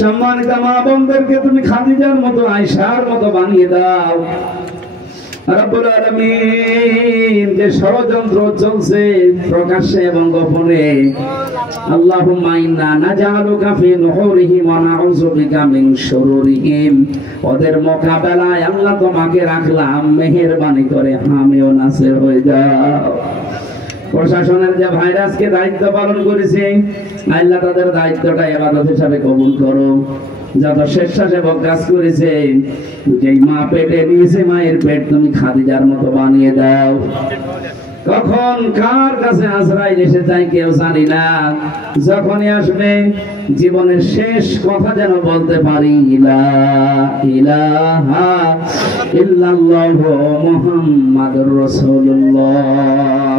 সম্মানিত মা বোনদেরকে তুমি খাদিজার মতো আয়েশার মতো বানিয়ে দাও। রব্বুল আলামিন যে ষড়যন্ত্র চলছে প্রকাশ্যে এবং গোপনে, আল্লাহুম্মা ইন্না নাজআলুকা ফি নুহুরিহিম ওয়া নাউযু বিকা মিন শুরুরিহিম। ওদের মোকাবেলায় আল্লাহ তোমাকে রাখলাম, মেহেরবানি করে আমিও নাসির হয়ে যাও। প্রশাসনের যে ভাইরাসকে দায়িত্ব পালন করেছে, আল্লাহ তাদের দায়িত্বটা ইবাদত হিসাবে কবুল করো। যত স্বেচ্ছাসেবক কাজ করেছে, যেই মা পেটে নিয়েছে মায়ের পেট তুমি খাদিজার মতো বানিয়ে দাও। কখন কার কাছে আজরাইল এসে যায় কেউ জানি না, যখনই আসবে জীবনের শেষ কথা যেন বলতে পারি লা ইলাহা ইল্লাল্লাহু মুহাম্মাদুর রাসূলুল্লাহ।